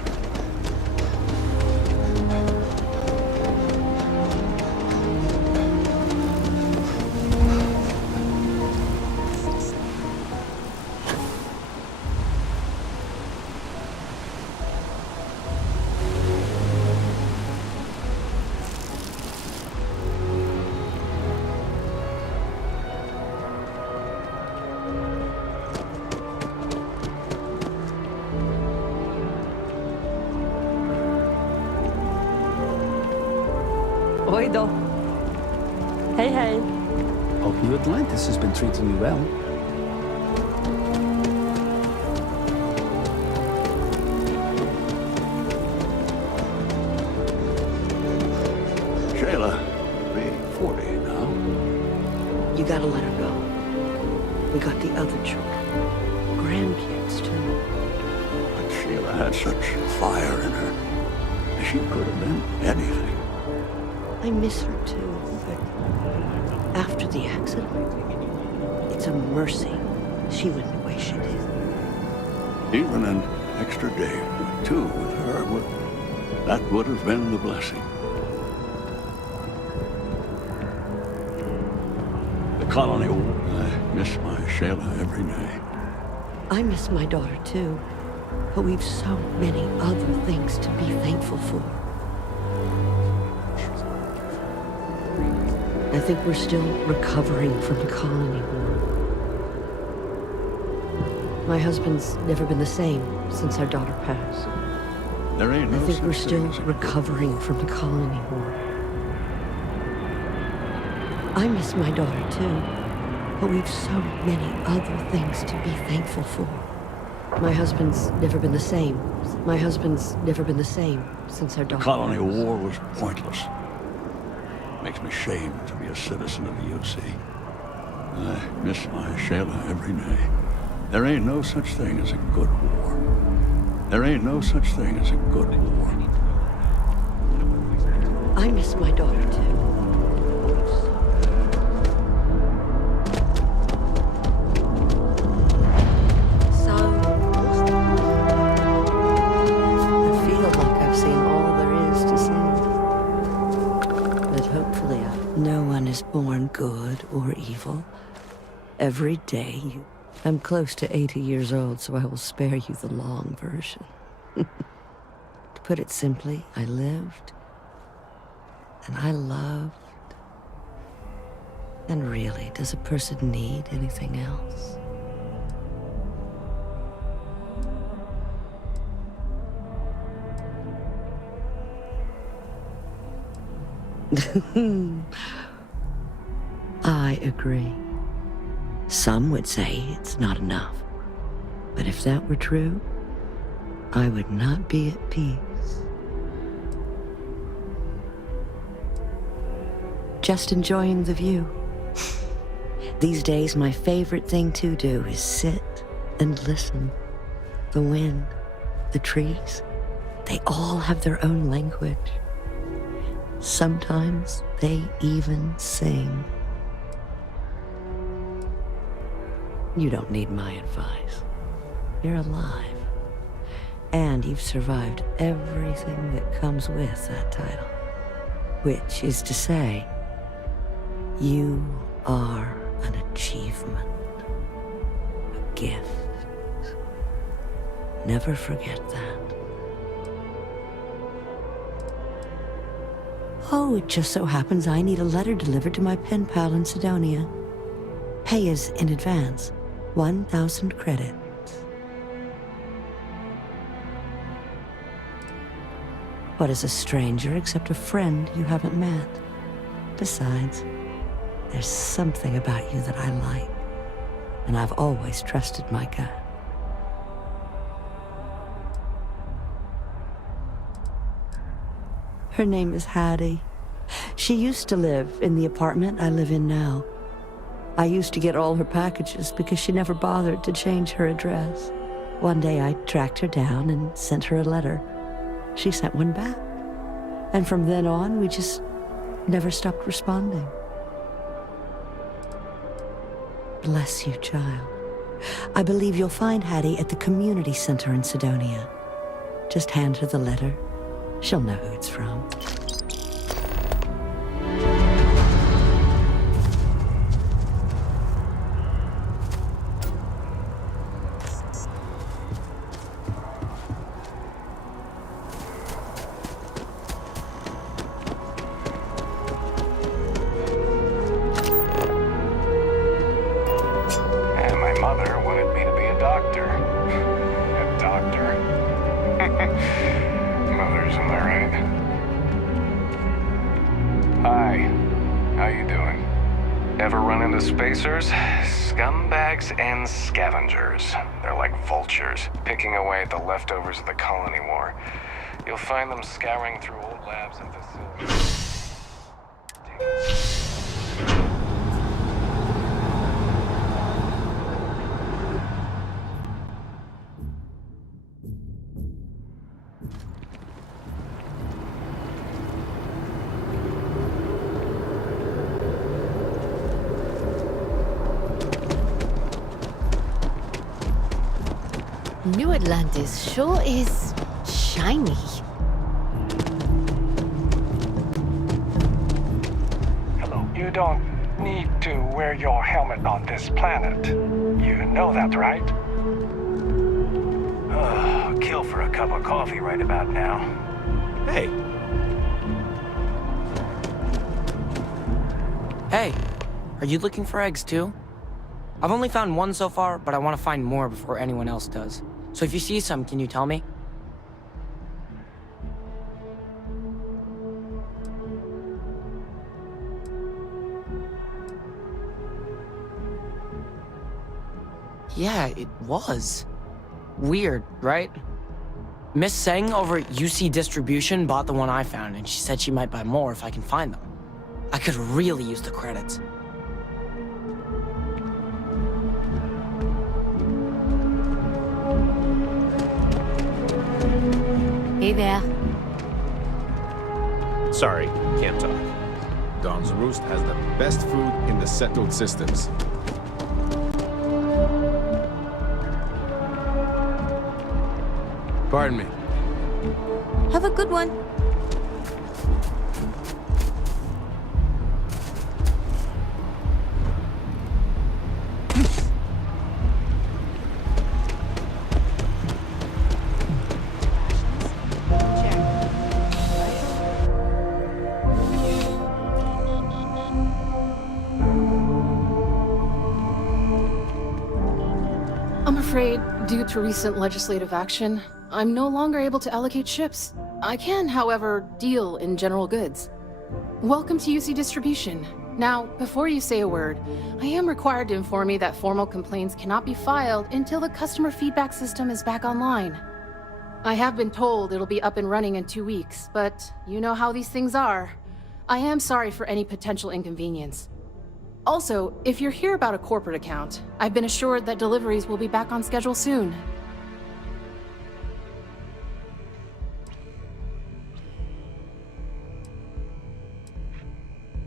Oido. Hey, hey. Hope New Atlantis has been treating you well. Shayla, be 40 now. You gotta let her go. We got the other children. Grandkids, too. But Sheila had such fire in her. She could have been anything. I miss her, too, but after the accident, it's a mercy she went the way she did. Even an extra day or two with her, that would have been the blessing. The colony war, I miss my Shayla every day. I miss my daughter, too. But we've so many other things to be thankful for. I think we're still recovering from the colony war. My husband's never been the same since our daughter passed. There ain't no I think we're such still thing as a recovering from the colony war. I miss my daughter, too. But we've so many other things to be thankful for. My husband's never been the same. My husband's never been the same since our daughter. The colony war was pointless. Makes me ashamed to be a citizen of the UC. I miss my Shayla every day. There ain't no such thing as a good war. There ain't no such thing as a good war. I miss my daughter, too. No one is born good or evil. Every day I'm close to 80 years old, so I will spare you the long version. To put it simply, I lived, and I loved. And really, does a person need anything else? I agree. Some would say it's not enough. But if that were true, I would not be at peace. Just enjoying the view. These days, my favorite thing to do is sit and listen. The wind, the trees, they all have their own language. Sometimes they even sing. You don't need my advice. You're alive. And you've survived everything that comes with that title. Which is to say, you are an achievement. A gift. Never forget that. Oh, it just so happens I need a letter delivered to my pen pal in Sidonia. Pay is in advance. 1,000 credits. What is a stranger except a friend you haven't met? Besides, there's something about you that I like, and I've always trusted my gut. Her name is Hattie. She used to live in the apartment I live in now. I used to get all her packages because she never bothered to change her address. One day I tracked her down and sent her a letter. She sent one back. And from then on, we just never stopped responding. Bless you, child. I believe you'll find Hattie at the community center in Sidonia. Just hand her the letter. She'll know who it's from. And my mother wanted me to be a doctor. A doctor? Mothers, am I right? Hi. How you doing? Ever run into spacers? Scumbags and scavengers. They're like vultures, picking away at the leftovers of the colony war. You'll find them scouring through old labs and facilities. New Atlantis sure is shiny. Hello. You don't need to wear your helmet on this planet. You know that, right? Kill for a cup of coffee right about now. Hey. Hey, are you looking for eggs too? I've only found one so far, but I want to find more before anyone else does. So if you see some, can you tell me? Yeah, it was. Weird, right? Miss Seng over at UC Distribution bought the one I found, and she said she might buy more if I can find them. I could really use the credits. Hey there. Sorry, can't talk. Don's Roost has the best food in the settled systems. Pardon me. Have a good one. I'm afraid, due to recent legislative action, I'm no longer able to allocate ships. I can, however, deal in general goods. Welcome to UC Distribution. Now, before you say a word, I am required to inform you that formal complaints cannot be filed until the customer feedback system is back online. I have been told it'll be up and running in 2 weeks, but you know how these things are. I am sorry for any potential inconvenience. Also, if you're here about a corporate account, I've been assured that deliveries will be back on schedule soon.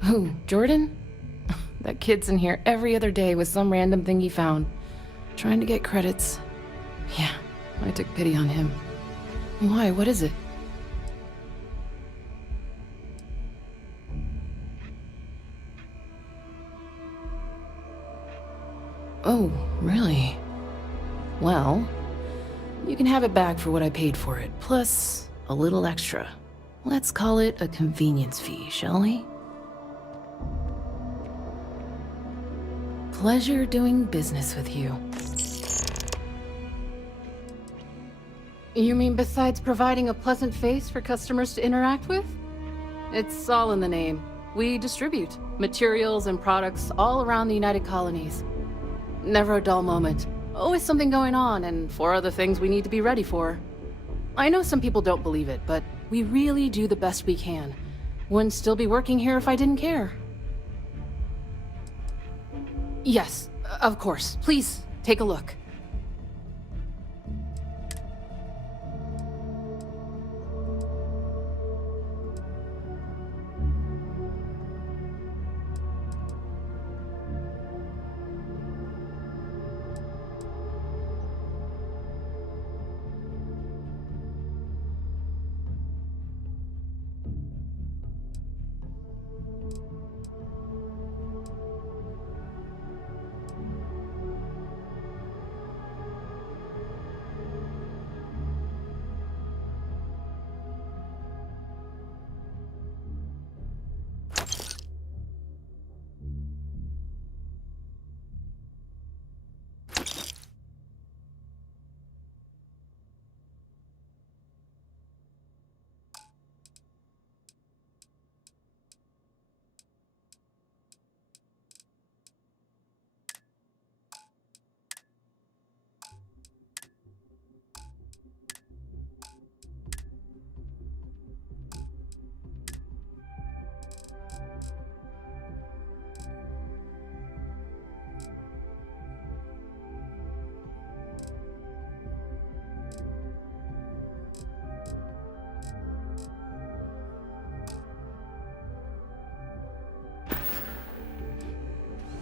Who, Jordan? That kid's in here every other day with some random thing he found. Trying to get credits. Yeah, I took pity on him. Why, what is it? Oh, really? Well, you can have it back for what I paid for it, plus a little extra. Let's call it a convenience fee, shall we? Pleasure doing business with you. You mean besides providing a pleasant face for customers to interact with? It's all in the name. We distribute materials and products all around the United Colonies. Never a dull moment. Always something going on, and 4 other things we need to be ready for. I know some people don't believe it, but we really do the best we can. Wouldn't still be working here if I didn't care. Yes, of course. Please, take a look.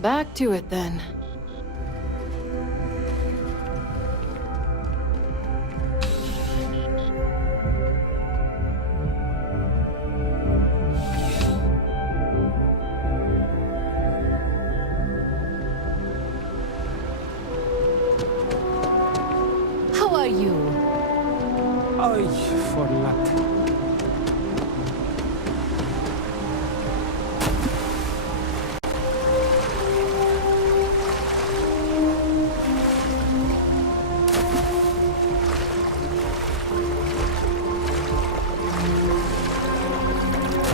Back to it then. How are you? Ay, forlat.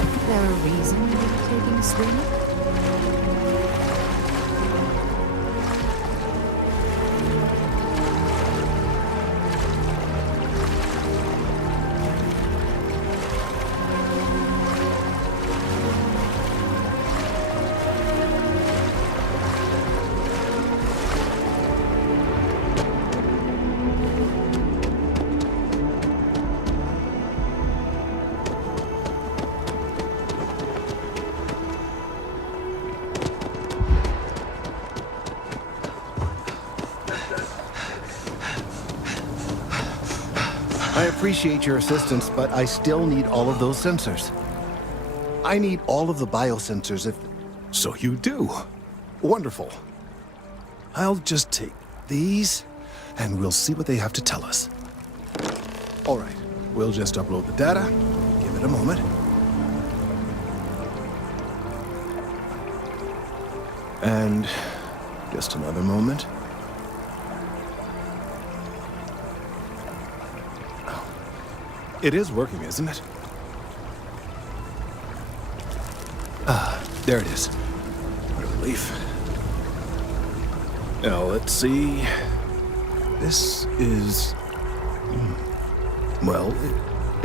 Is there a reason you're taking a swim? I appreciate your assistance, but I still need all of those sensors. I need all of the biosensors if... So you do. Wonderful. I'll just take these, and we'll see what they have to tell us. All right, we'll just upload the data. Give it a moment. And just another moment. It is working, isn't it? Ah, there it is. What a relief. Now, let's see. This is... Well,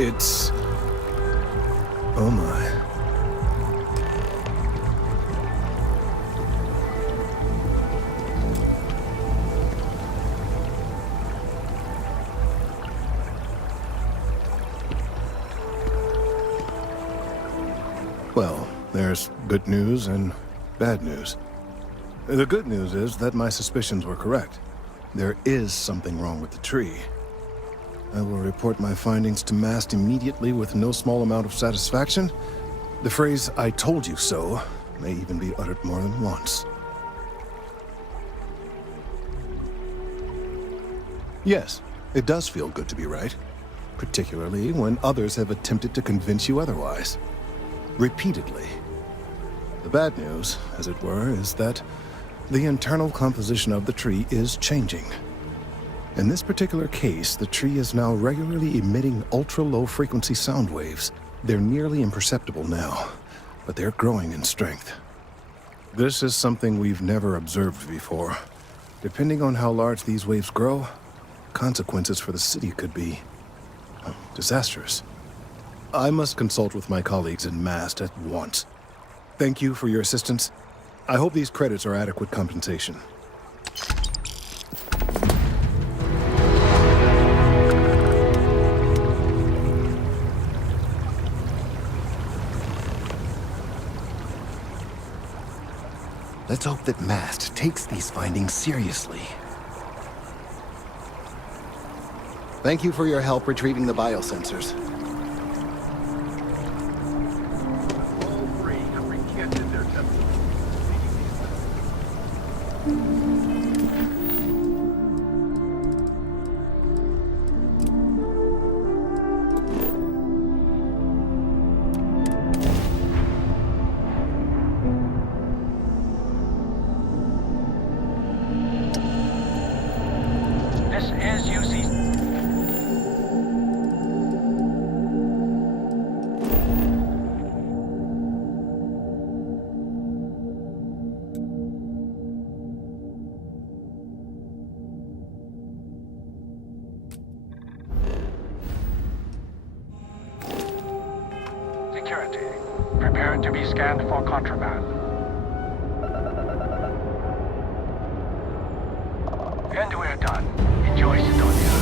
it's... Oh my. Well, there's good news and bad news. The good news is that my suspicions were correct. There is something wrong with the tree. I will report my findings to Mast immediately with no small amount of satisfaction. The phrase, "I told you so," may even be uttered more than once. Yes, it does feel good to be right, particularly when others have attempted to convince you otherwise. Repeatedly. The bad news, as it were, is that the internal composition of the tree is changing. In this particular case, the tree is now regularly emitting ultra-low frequency sound waves. They're nearly imperceptible now, but they're growing in strength. This is something we've never observed before. Depending on how large these waves grow, consequences for the city could be disastrous. I must consult with my colleagues in Mast at once. Thank you for your assistance. I hope these credits are adequate compensation. Let's hope that Mast takes these findings seriously. Thank you for your help retrieving the biosensors. This is UC. Security. Prepare to be scanned for contraband. And we're done. Enjoy Sidonia.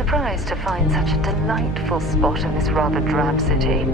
surprised to find such a delightful spot in this rather drab city.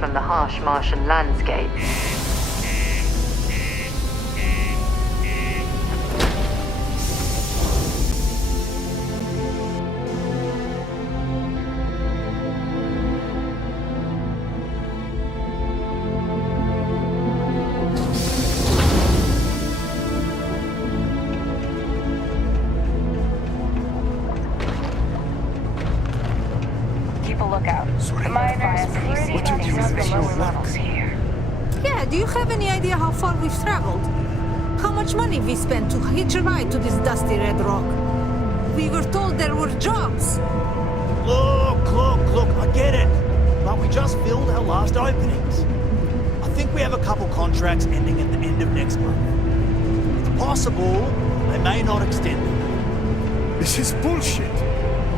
From the harsh Martian landscape. Keep a lookout. Miners pretty close to the lower levels here. Yeah, do you have any idea how far we've traveled? How much money we spent to hitch a ride to this dusty red rock? We were told there were jobs. Look, I get it. But we just filled our last openings. I think we have a couple contracts ending at the end of next month. It's possible they may not extend them. This is bullshit.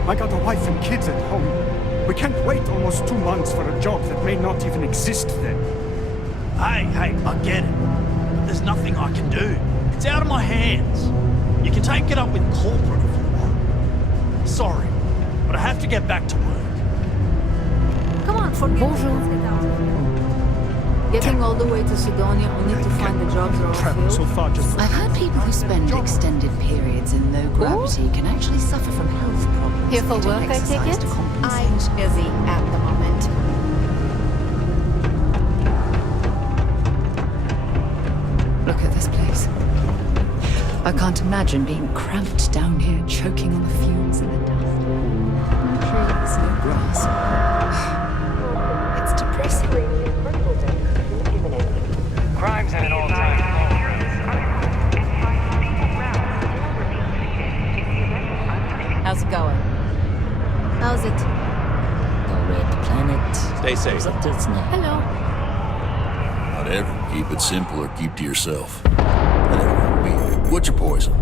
I got a wife and kids at home. We can't wait almost 2 months for a job that may not even exist then. Hey, I get it. But there's nothing I can do. It's out of my hands. You can take it up with corporate if you want. Sorry, but I have to get back to work. Come on, forget it. Let's get out of here. Getting all the way to Sidonia only to find the jobs are all filled. So far just I've heard people who spend extended periods in low gravity can actually suffer from health problems. Here for if they don't work, I take exercise it? to compensate. I'm busy at the moment. Look at this place. I can't imagine being cramped down here, choking on the fumes and the dust. No trees, no grass. It's depressing. Crime's at an all-time How's it going? How's it? The red planet. Stay safe. Hello. Whatever. Keep it simple or keep to yourself. Whatever. What's your poison?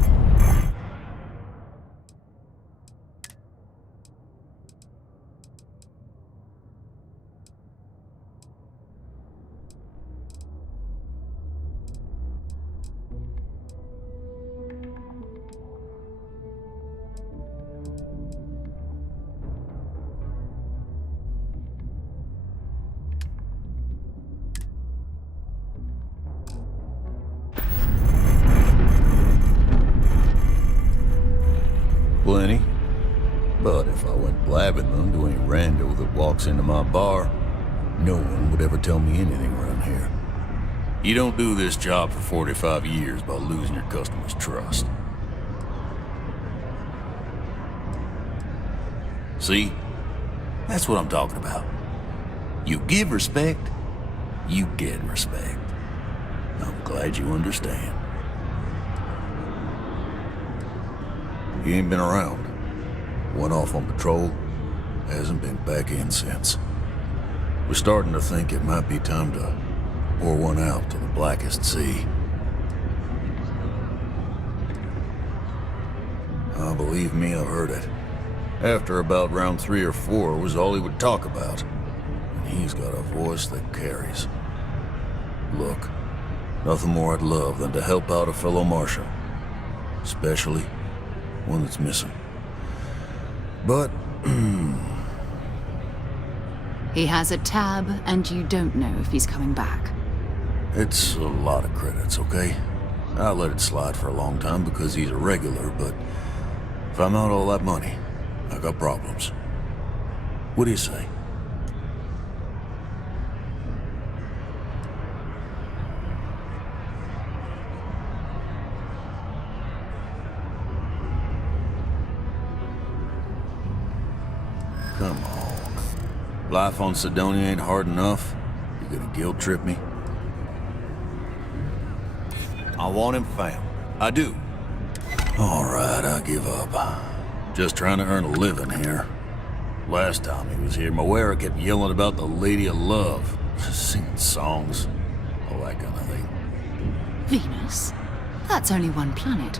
Plenty. But if I went blabbing them to any rando that walks into my bar, no one would ever tell me anything around here. You don't do this job for 45 years by losing your customers' trust. See? That's what I'm talking about. You give respect, you get respect. I'm glad you understand. He ain't been around. Went off on patrol. Hasn't been back in since. We're starting to think it might be time to pour one out to the blackest sea. Believe me, I've heard it. After about round 3 or 4 was all he would talk about. And he's got a voice that carries. Look, nothing more I'd love than to help out a fellow Martian. Especially one that's missing. But, He has a tab, and you don't know if he's coming back. it's a lot of credits, okay? I let it slide for a long time because he's a regular, but if I'm out all that money, I got problems. What do you say? come on. Life on Sidonia ain't hard enough. You gonna guilt trip me? I want him found. I do. All right, I give up. Just trying to earn a living here. Last time he was here, Moira kept yelling about the Lady of Love, singing songs, all that kind of thing. Venus? That's only one planet.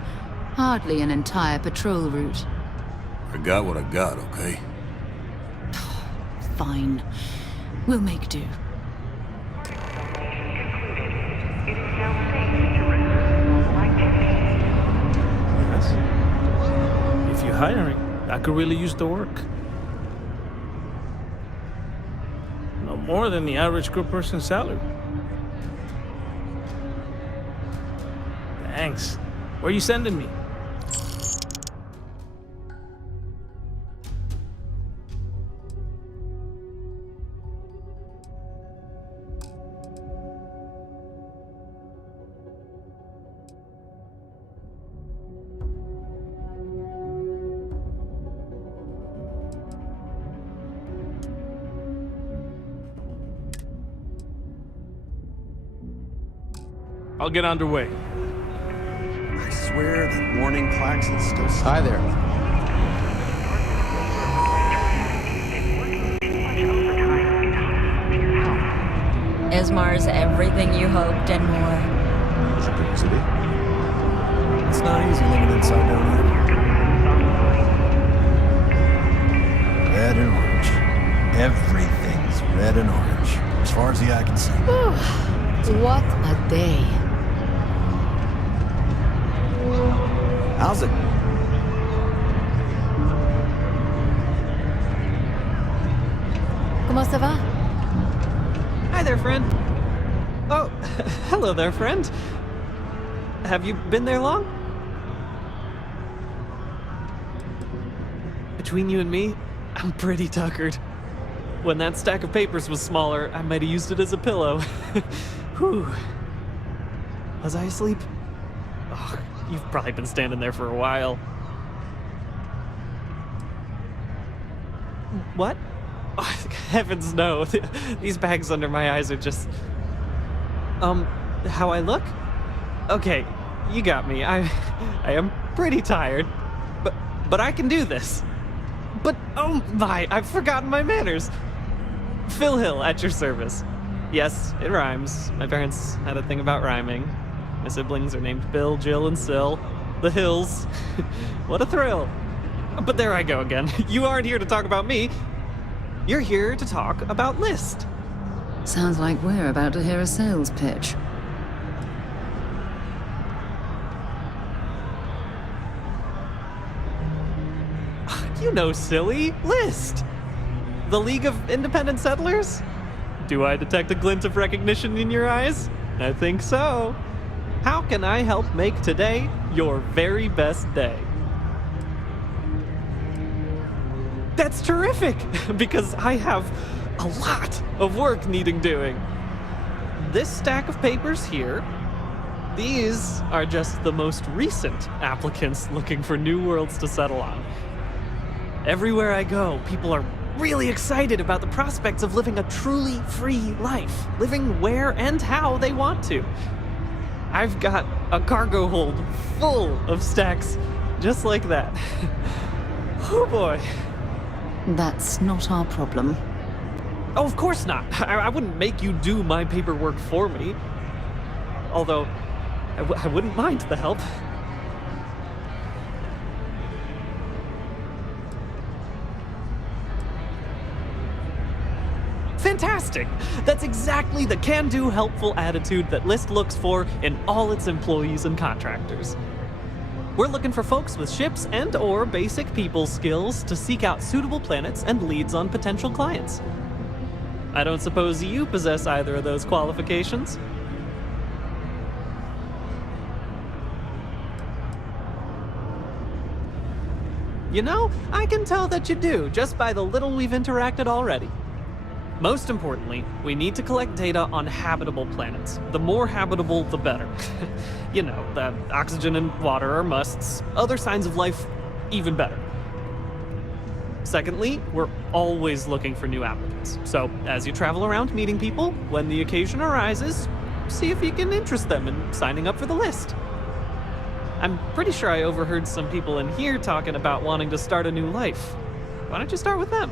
Hardly an entire patrol route. I got what I got, okay? Fine. We'll make do. If you're hiring, I could really use the work. No more than the average good person's salary. Thanks. Where are you sending me? I'll get underway. I swear that warning klaxon still... Hi there. Ismar's everything you hoped and more. Is it big city? It's not easy living in Sidonia. Red and orange. Everything's red and orange, as far as the eye can see. What a day. How's it? Comment ça va? Hi there, friend. Oh, hello there, friend. Have you been there long? Between you and me, I'm pretty tuckered. When that stack of papers was smaller, I might have used it as a pillow. Whew. Was I asleep? Oh, you've probably been standing there for a while. What? Oh, heavens no. These bags under my eyes are just... how I look? Okay, you got me. I am pretty tired. But I can do this. But, oh my, I've forgotten my manners. Phil Hill, at your service. Yes, it rhymes. My parents had a thing about rhyming. My siblings are named Bill, Jill, and Sil. The Hills. What a thrill. But there I go again. You aren't here to talk about me. You're here to talk about List. Sounds like we're about to hear a sales pitch. You know, silly. List. The League of Independent Settlers? Do I detect a glint of recognition in your eyes? I think so. How can I help make today your very best day? That's terrific, because I have a lot of work needing doing. This stack of papers here, these are just the most recent applicants looking for new worlds to settle on. Everywhere I go, people are really excited about the prospects of living a truly free life, living where and how they want to. I've got a cargo hold full of stacks just like that. Oh boy. That's not our problem. Oh, of course not. I wouldn't make you do my paperwork for me. Although, I wouldn't mind the help. Fantastic! That's exactly the can-do, helpful attitude that List looks for in all its employees and contractors. We're looking for folks with ships and/or basic people skills to seek out suitable planets and leads on potential clients. I don't suppose you possess either of those qualifications? You know, I can tell that you do, just by the little we've interacted already. Most importantly, we need to collect data on habitable planets. The more habitable, the better. You know, the oxygen and water are musts. Other signs of life, even better. Secondly, we're always looking for new applicants. So, as you travel around meeting people, when the occasion arises, see if you can interest them in signing up for the list. I'm pretty sure I overheard some people in here talking about wanting to start a new life. Why don't you start with them?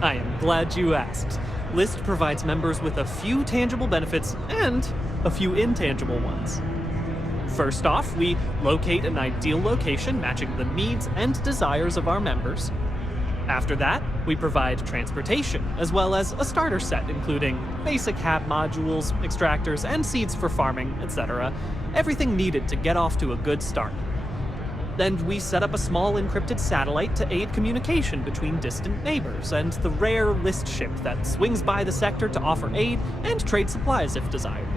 I am glad you asked. List provides members with a few tangible benefits and a few intangible ones. First off, we locate an ideal location matching the needs and desires of our members. After that, we provide transportation, as well as a starter set including basic hab modules, extractors, and seeds for farming, etc. Everything needed to get off to a good start. Then we set up a small encrypted satellite to aid communication between distant neighbors and the rare List ship that swings by the sector to offer aid and trade supplies if desired.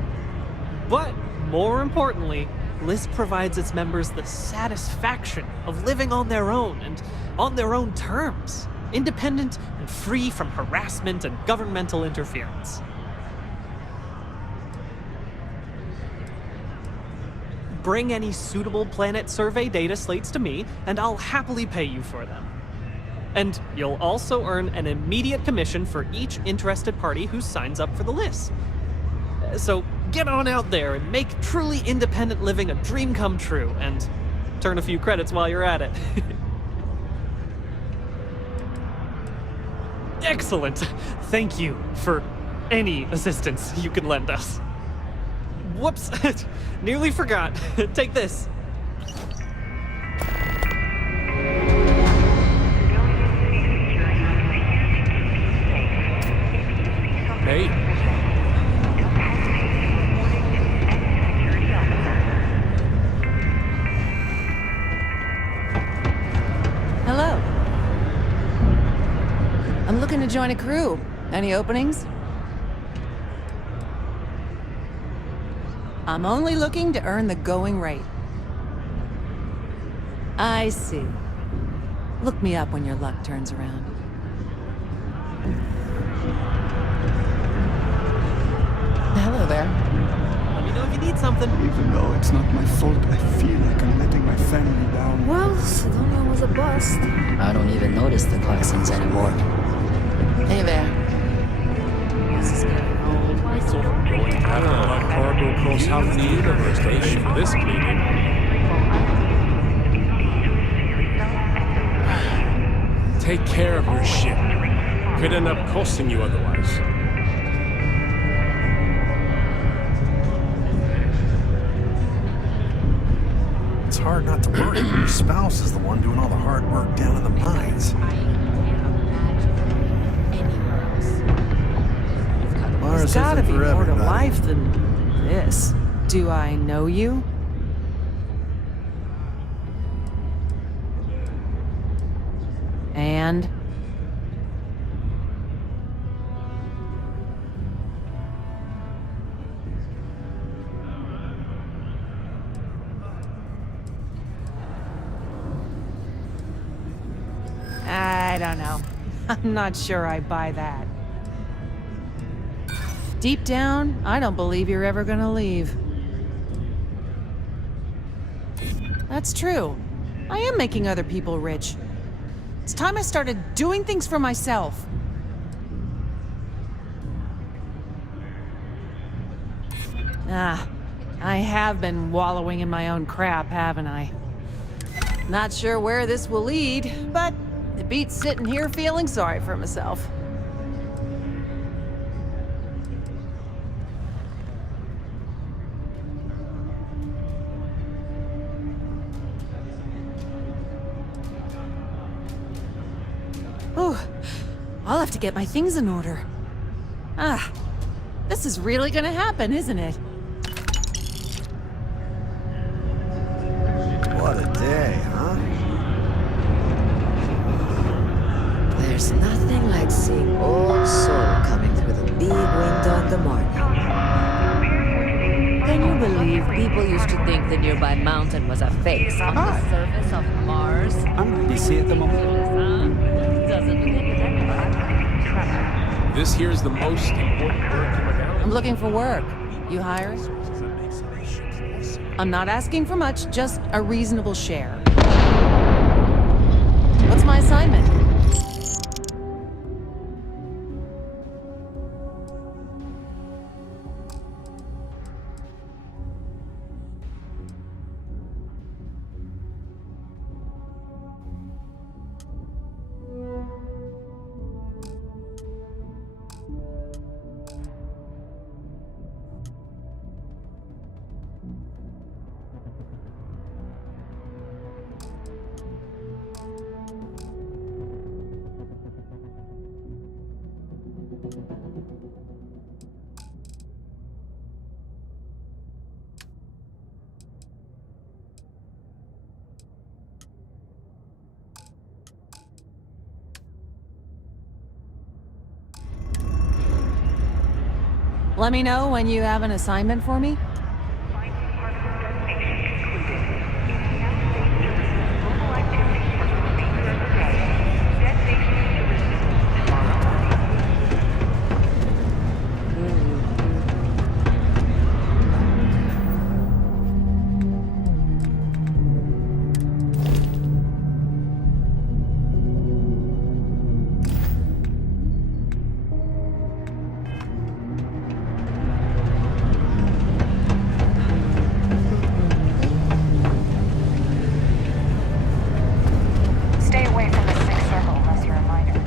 But more importantly, List provides its members the satisfaction of living on their own and on their own terms, independent and free from harassment and governmental interference. Bring any suitable planet survey data slates to me, and I'll happily pay you for them. And you'll also earn an immediate commission for each interested party who signs up for the list. So get on out there and make truly independent living a dream come true, and turn a few credits while you're at it. Excellent. Thank you for any assistance you can lend us. Whoops, nearly forgot. Take this. Hey. Hello. I'm looking to join a crew. Any openings? I'm only looking to earn the going rate. I see. Look me up when your luck turns around. Hello there. Let me know if you need something. Even though it's not my fault, I feel like I'm letting my family down. Well, Sedona was a bust. I don't even notice the Clarksons anymore. Hey there. This is getting old. Like cargo across half the universe to pay for this cleaning. Take care of your ship. Could end up costing you otherwise. It's hard not to worry when your spouse is the one doing all the hard work down in the mines. There's gotta be more to life than this. Do I know you? And? I don't know. I'm not sure I buy that. Deep down, I don't believe you're ever gonna leave. That's true. I am making other people rich. It's time I started doing things for myself. Ah, I have been wallowing in my own crap, haven't I? Not sure where this will lead, but it beats sitting here feeling sorry for myself. Ooh, I'll have to get my things in order. Ah, this is really gonna happen, isn't it? What a day, huh? There's nothing like seeing old soul coming through the big window in the morning. Can you believe people used to think the nearby mountain was a face on the surface of Mars? I'm busy at the moment. Doesn't look like it anyway. This here's the most important work in my galaxy. I'm looking for work. You hiring? I'm not asking for much, just a reasonable share. What's my assignment? Let me know when you have an assignment for me. Stay away from the sixth circle unless you're a minor.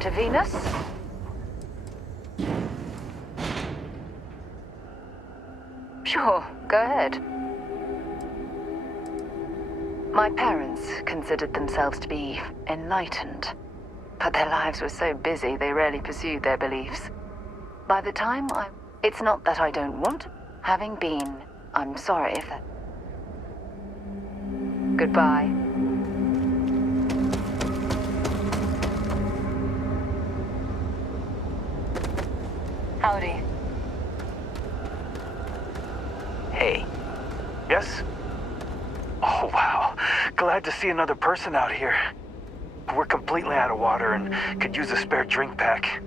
To Venus? Sure, go ahead. My parents considered themselves to be enlightened, but their lives were so busy they rarely pursued their beliefs. By the time It's not that I don't want, having been, I'm sorry if that... Goodbye. Howdy. Hey. Yes? Oh, wow. Glad Glad to see another person out here. We're completely out of water and could use a spare drink pack.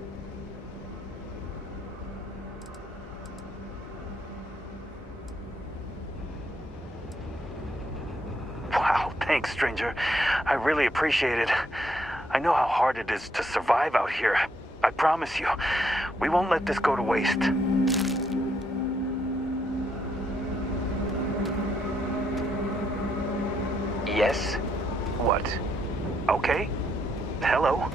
Wow, thanks, stranger. I really appreciate it. I know how hard it is to survive out here. I promise you, we won't let this go to waste. Yes? What? Okay. Hello?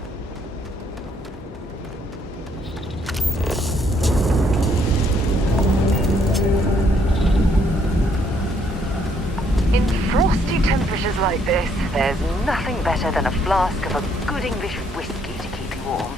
In frosty temperatures like this, there's nothing better than a flask of a good English whiskey to keep you warm.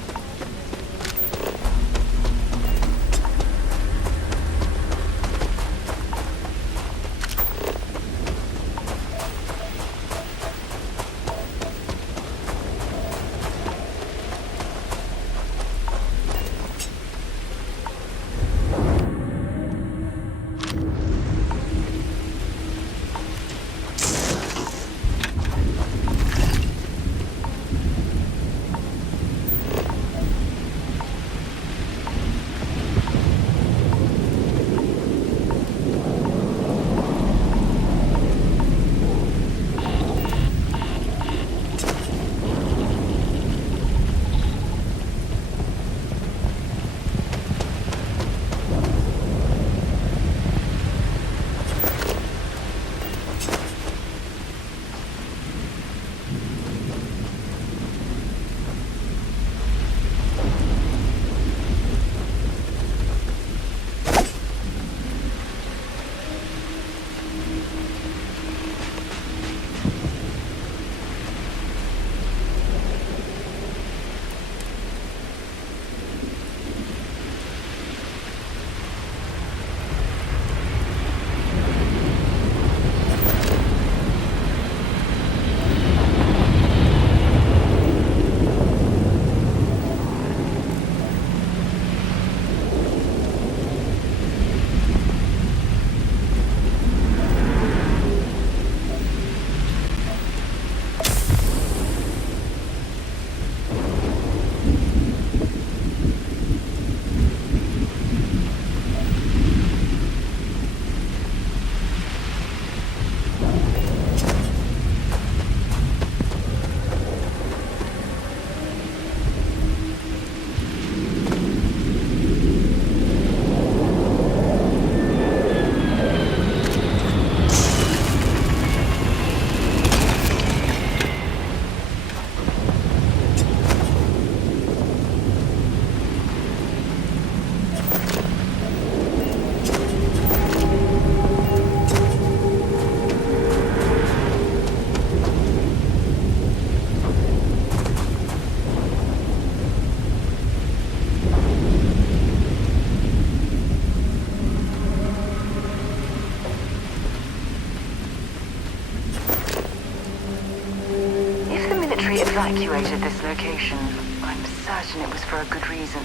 Evacuated this location. I'm certain it was for a good reason.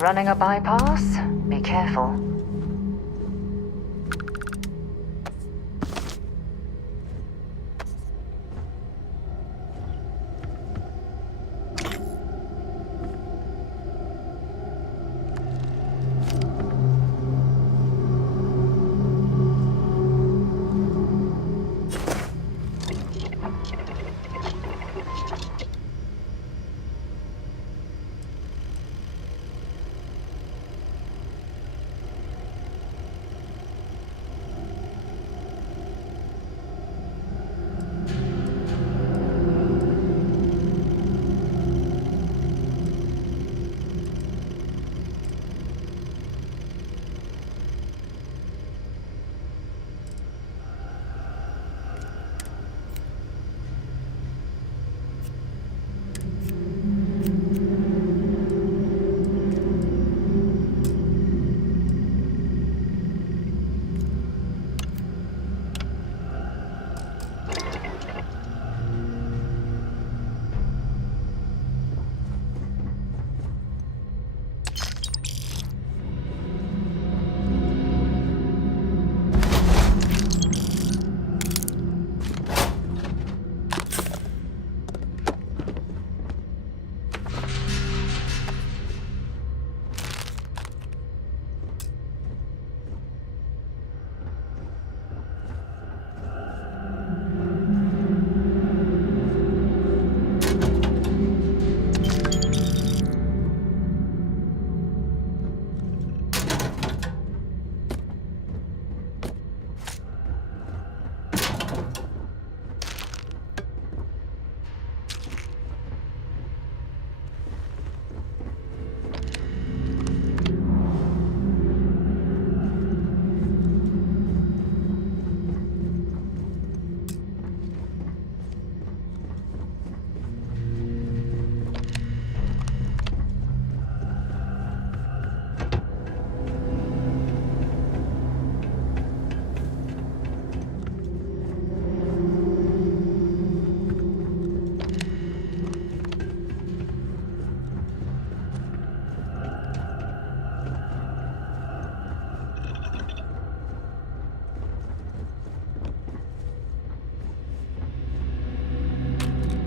Running a bypass? Be careful.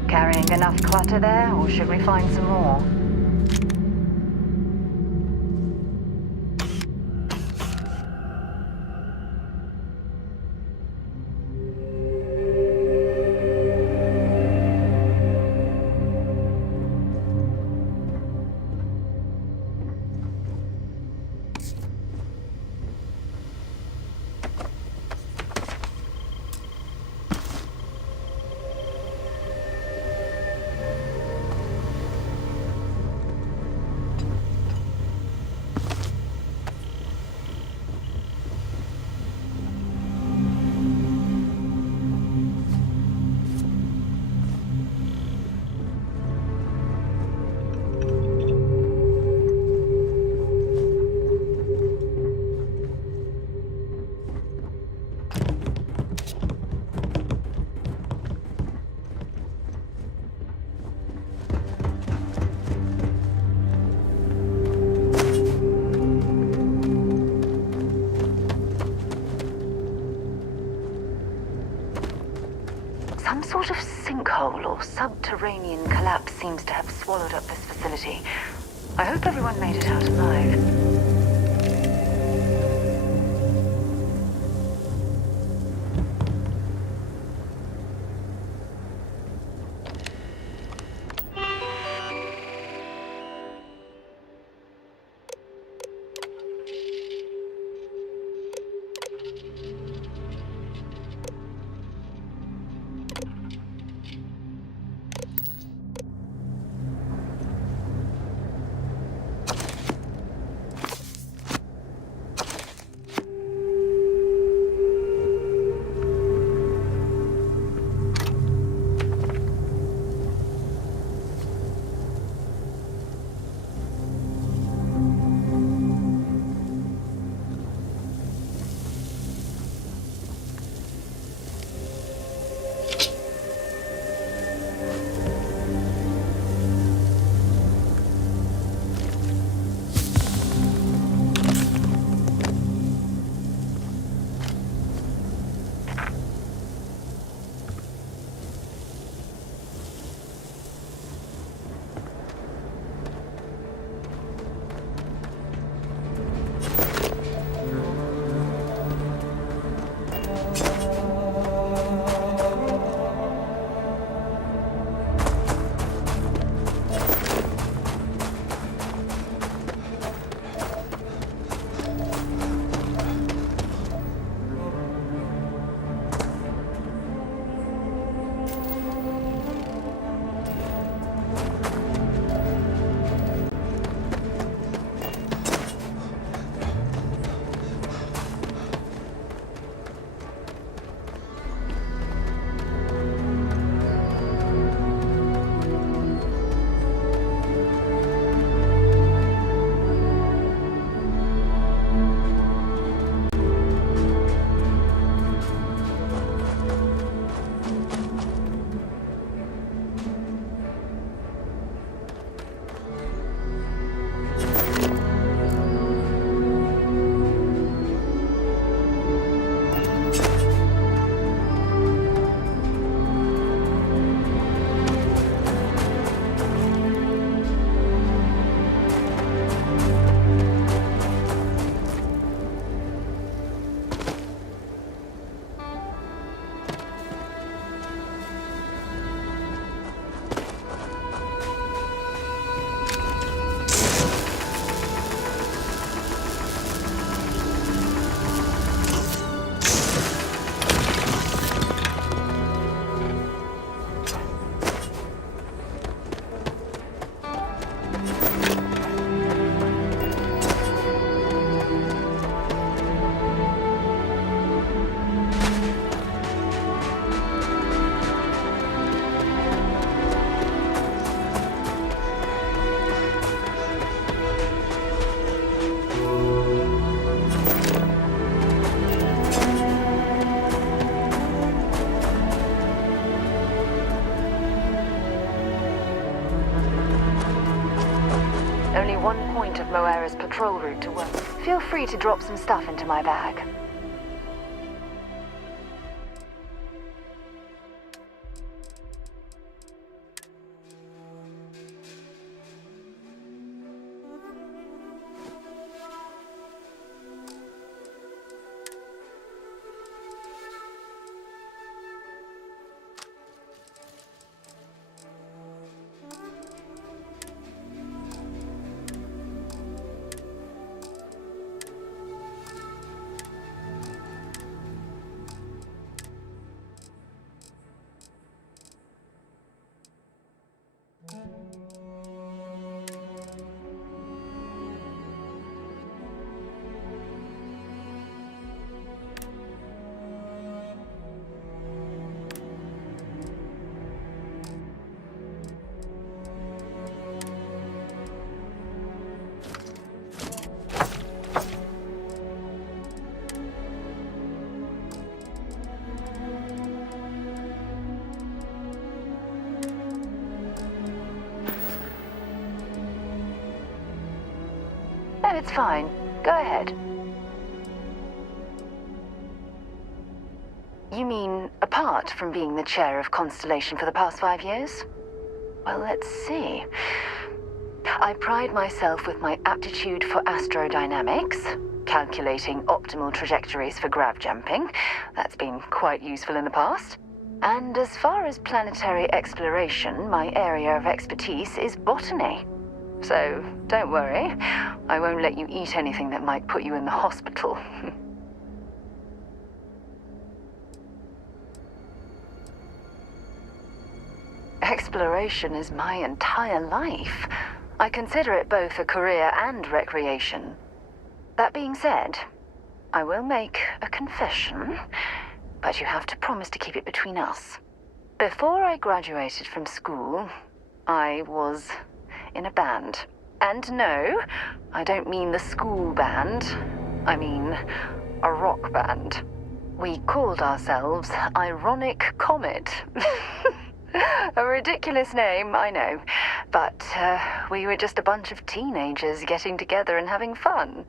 Carrying enough clutter there, or should we find some more? Some sort of sinkhole or subterranean collapse seems to have swallowed up this facility. I hope everyone made it out alive. blueprint of Moera's patrol route to work. Feel free to drop some stuff into my bag. No, it's fine. Go ahead. You mean apart from being the chair of Constellation for the past 5 years? Well, let's see. I pride myself with my aptitude for astrodynamics, calculating optimal trajectories for grav jumping. That's been quite useful in the past. And as far as planetary exploration, my area of expertise is botany. So, don't worry. I won't let you eat anything that might put you in the hospital. Exploration is my entire life. I consider it both a career and recreation. That being said, I will make a confession, but you have to promise to keep it between us. Before I graduated from school, I was in a band. And no, I don't mean the school band. I mean a rock band. We called ourselves Ironic Comet. A ridiculous name, I know. But we were just a bunch of teenagers getting together and having fun.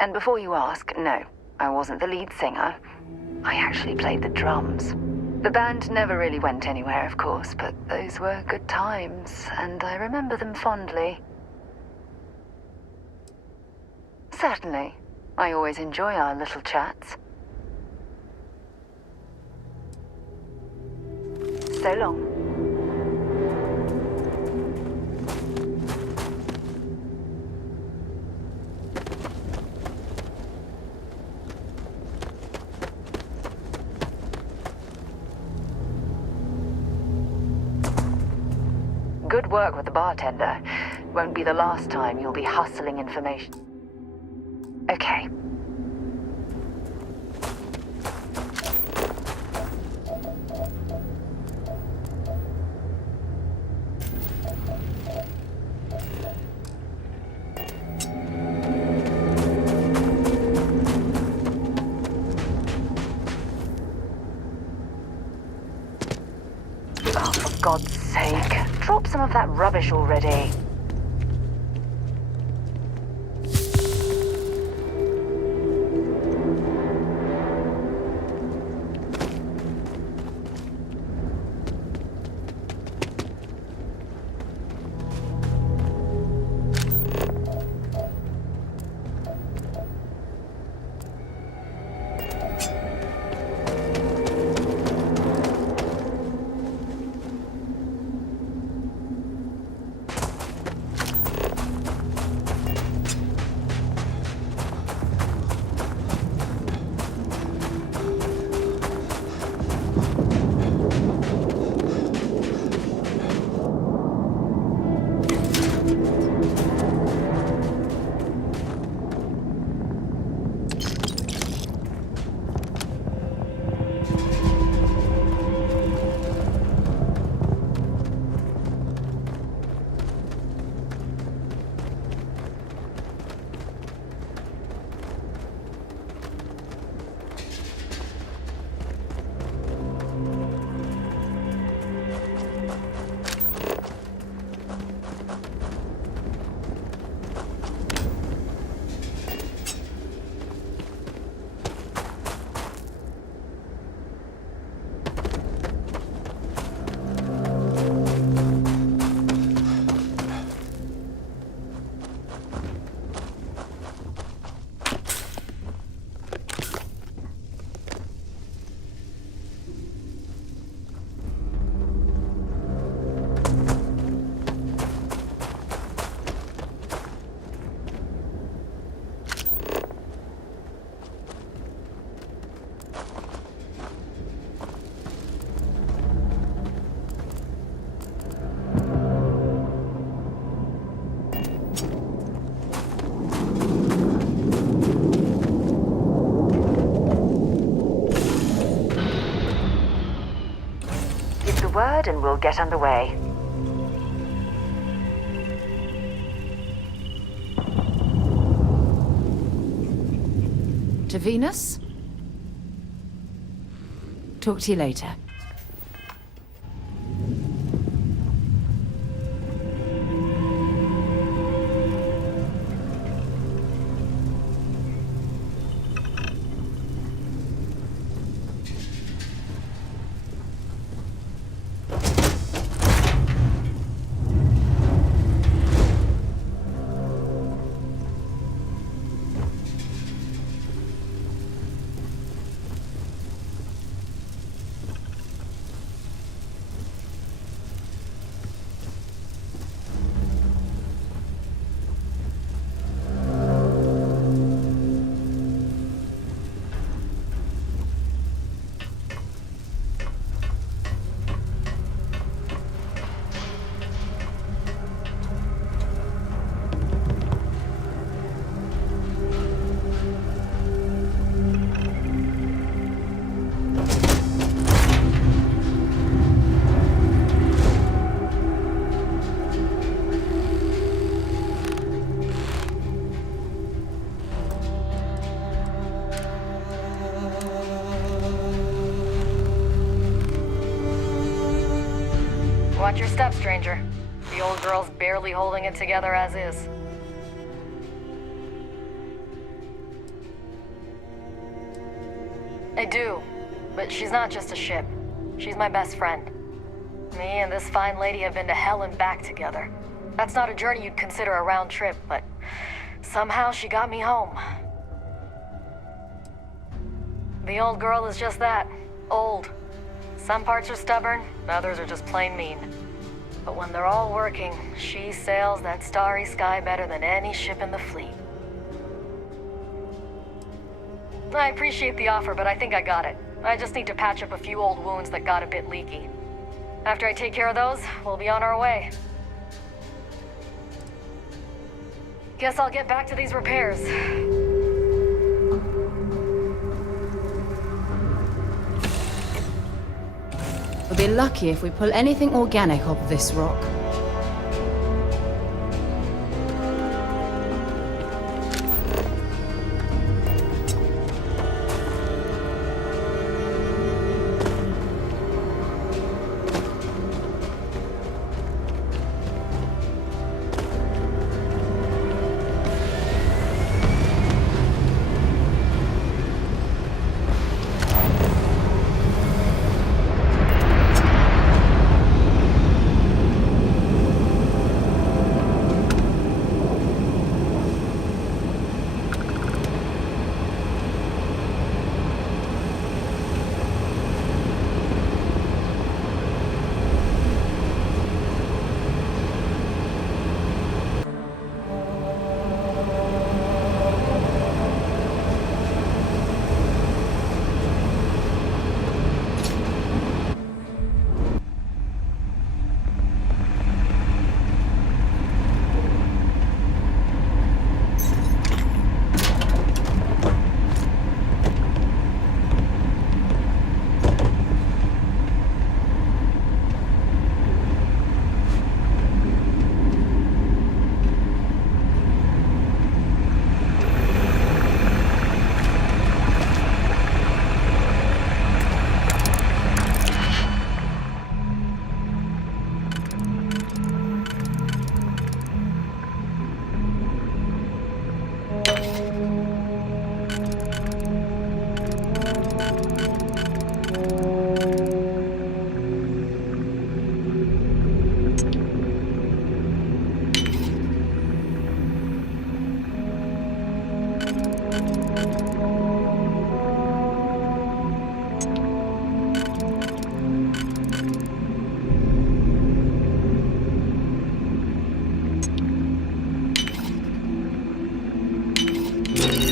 And before you ask, no, I wasn't the lead singer. I actually played the drums. The band never really went anywhere, of course, but those were good times, and I remember them fondly. Certainly. I always enjoy our little chats. So long. Good work with the bartender. Won't be the last time you'll be hustling information. Okay. Oh, for God's sake. Drop some of that rubbish already. word and we'll get underway. To Venus? Talk to you later. Watch your step, stranger. The old girl's barely holding it together as is. I do, but she's not just a ship. She's my best friend. Me and this fine lady have been to hell and back together. That's not a journey you'd consider a round trip, but somehow she got me home. The old girl is just that, old. Some parts are stubborn, others are just plain mean. But when they're all working, she sails that starry sky better than any ship in the fleet. I appreciate the offer, but I think I got it. I just need to patch up a few old wounds that got a bit leaky. After I take care of those, we'll be on our way. Guess I'll get back to these repairs. We'll be lucky if we pull anything organic off this rock.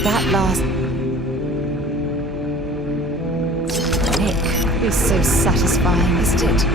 That last... Nick is so satisfying, isn't it?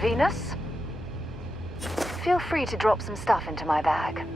Venus? Feel free to drop some stuff into my bag.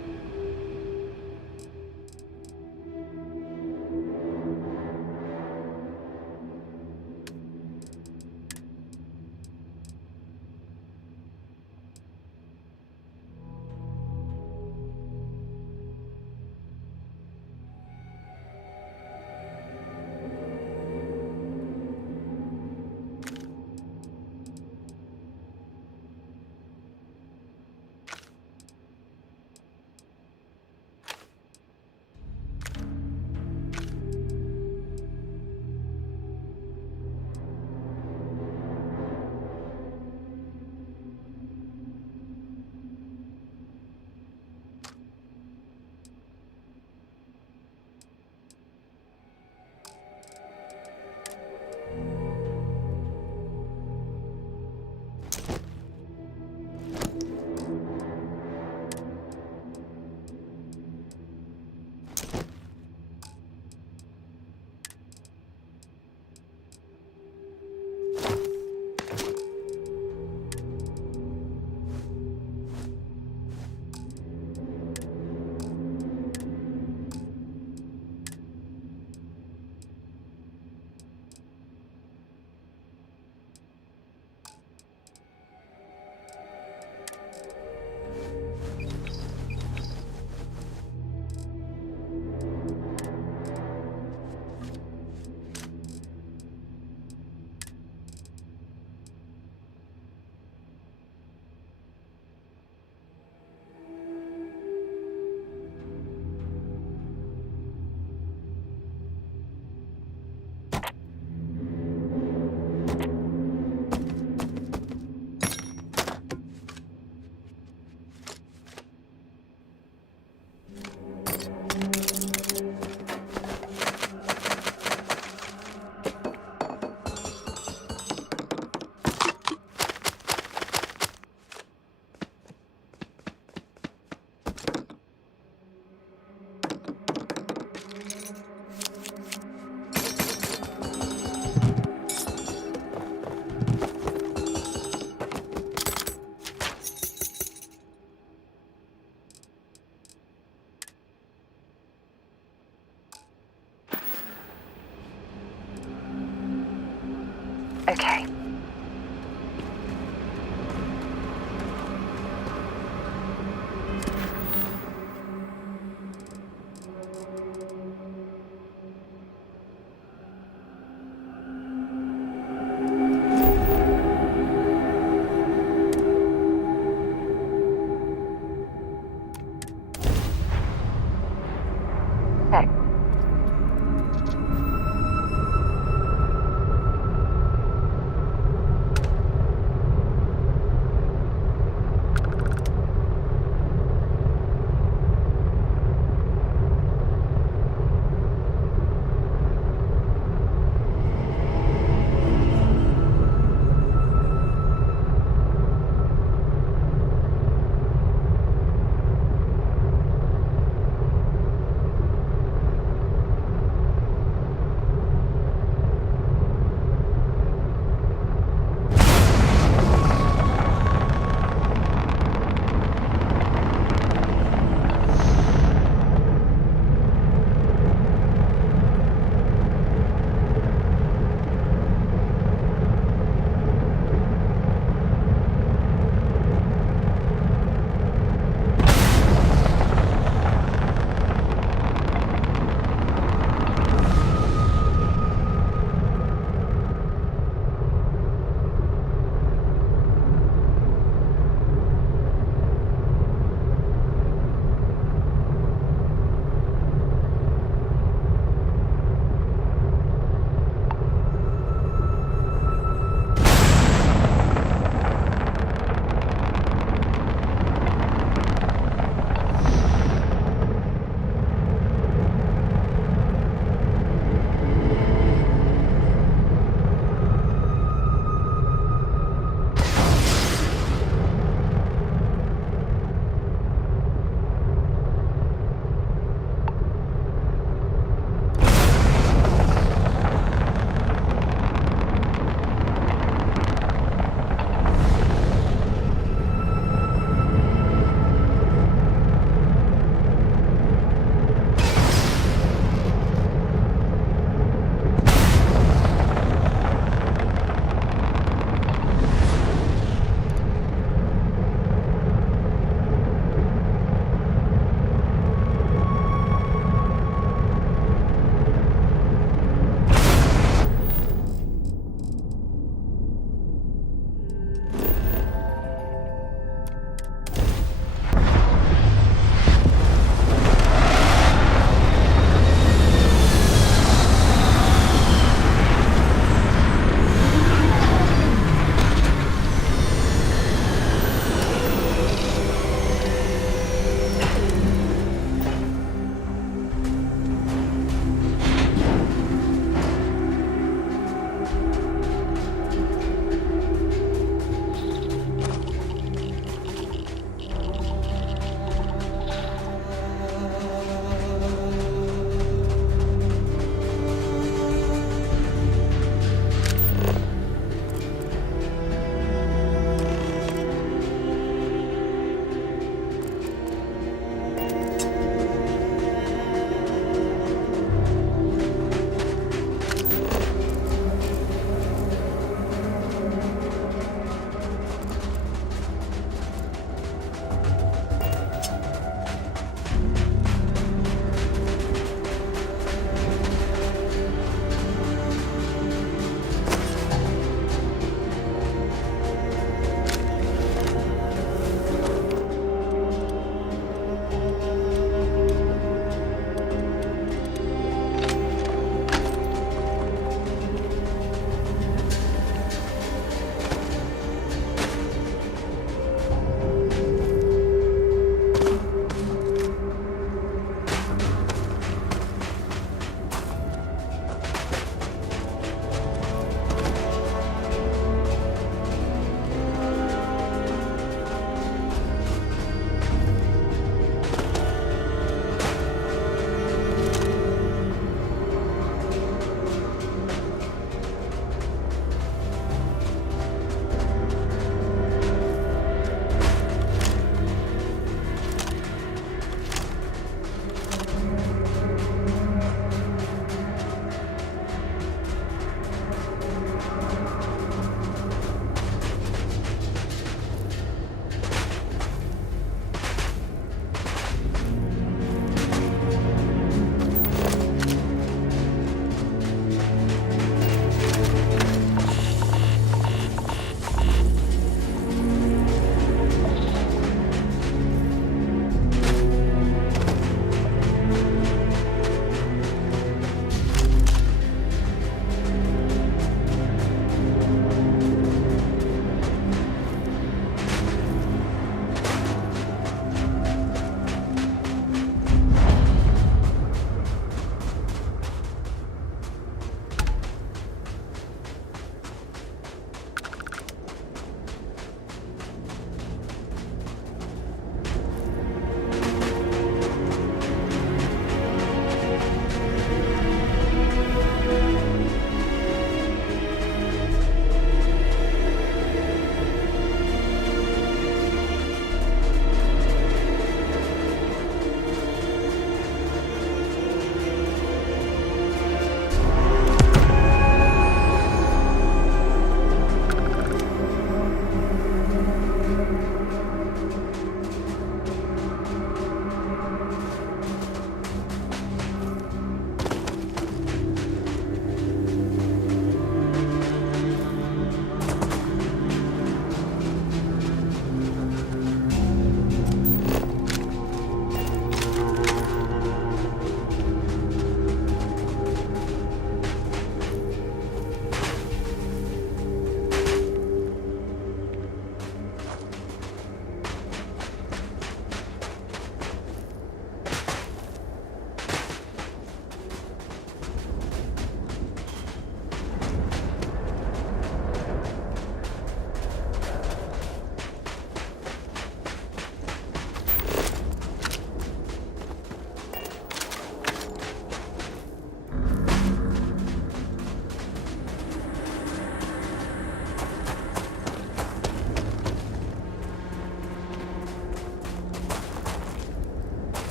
Okay.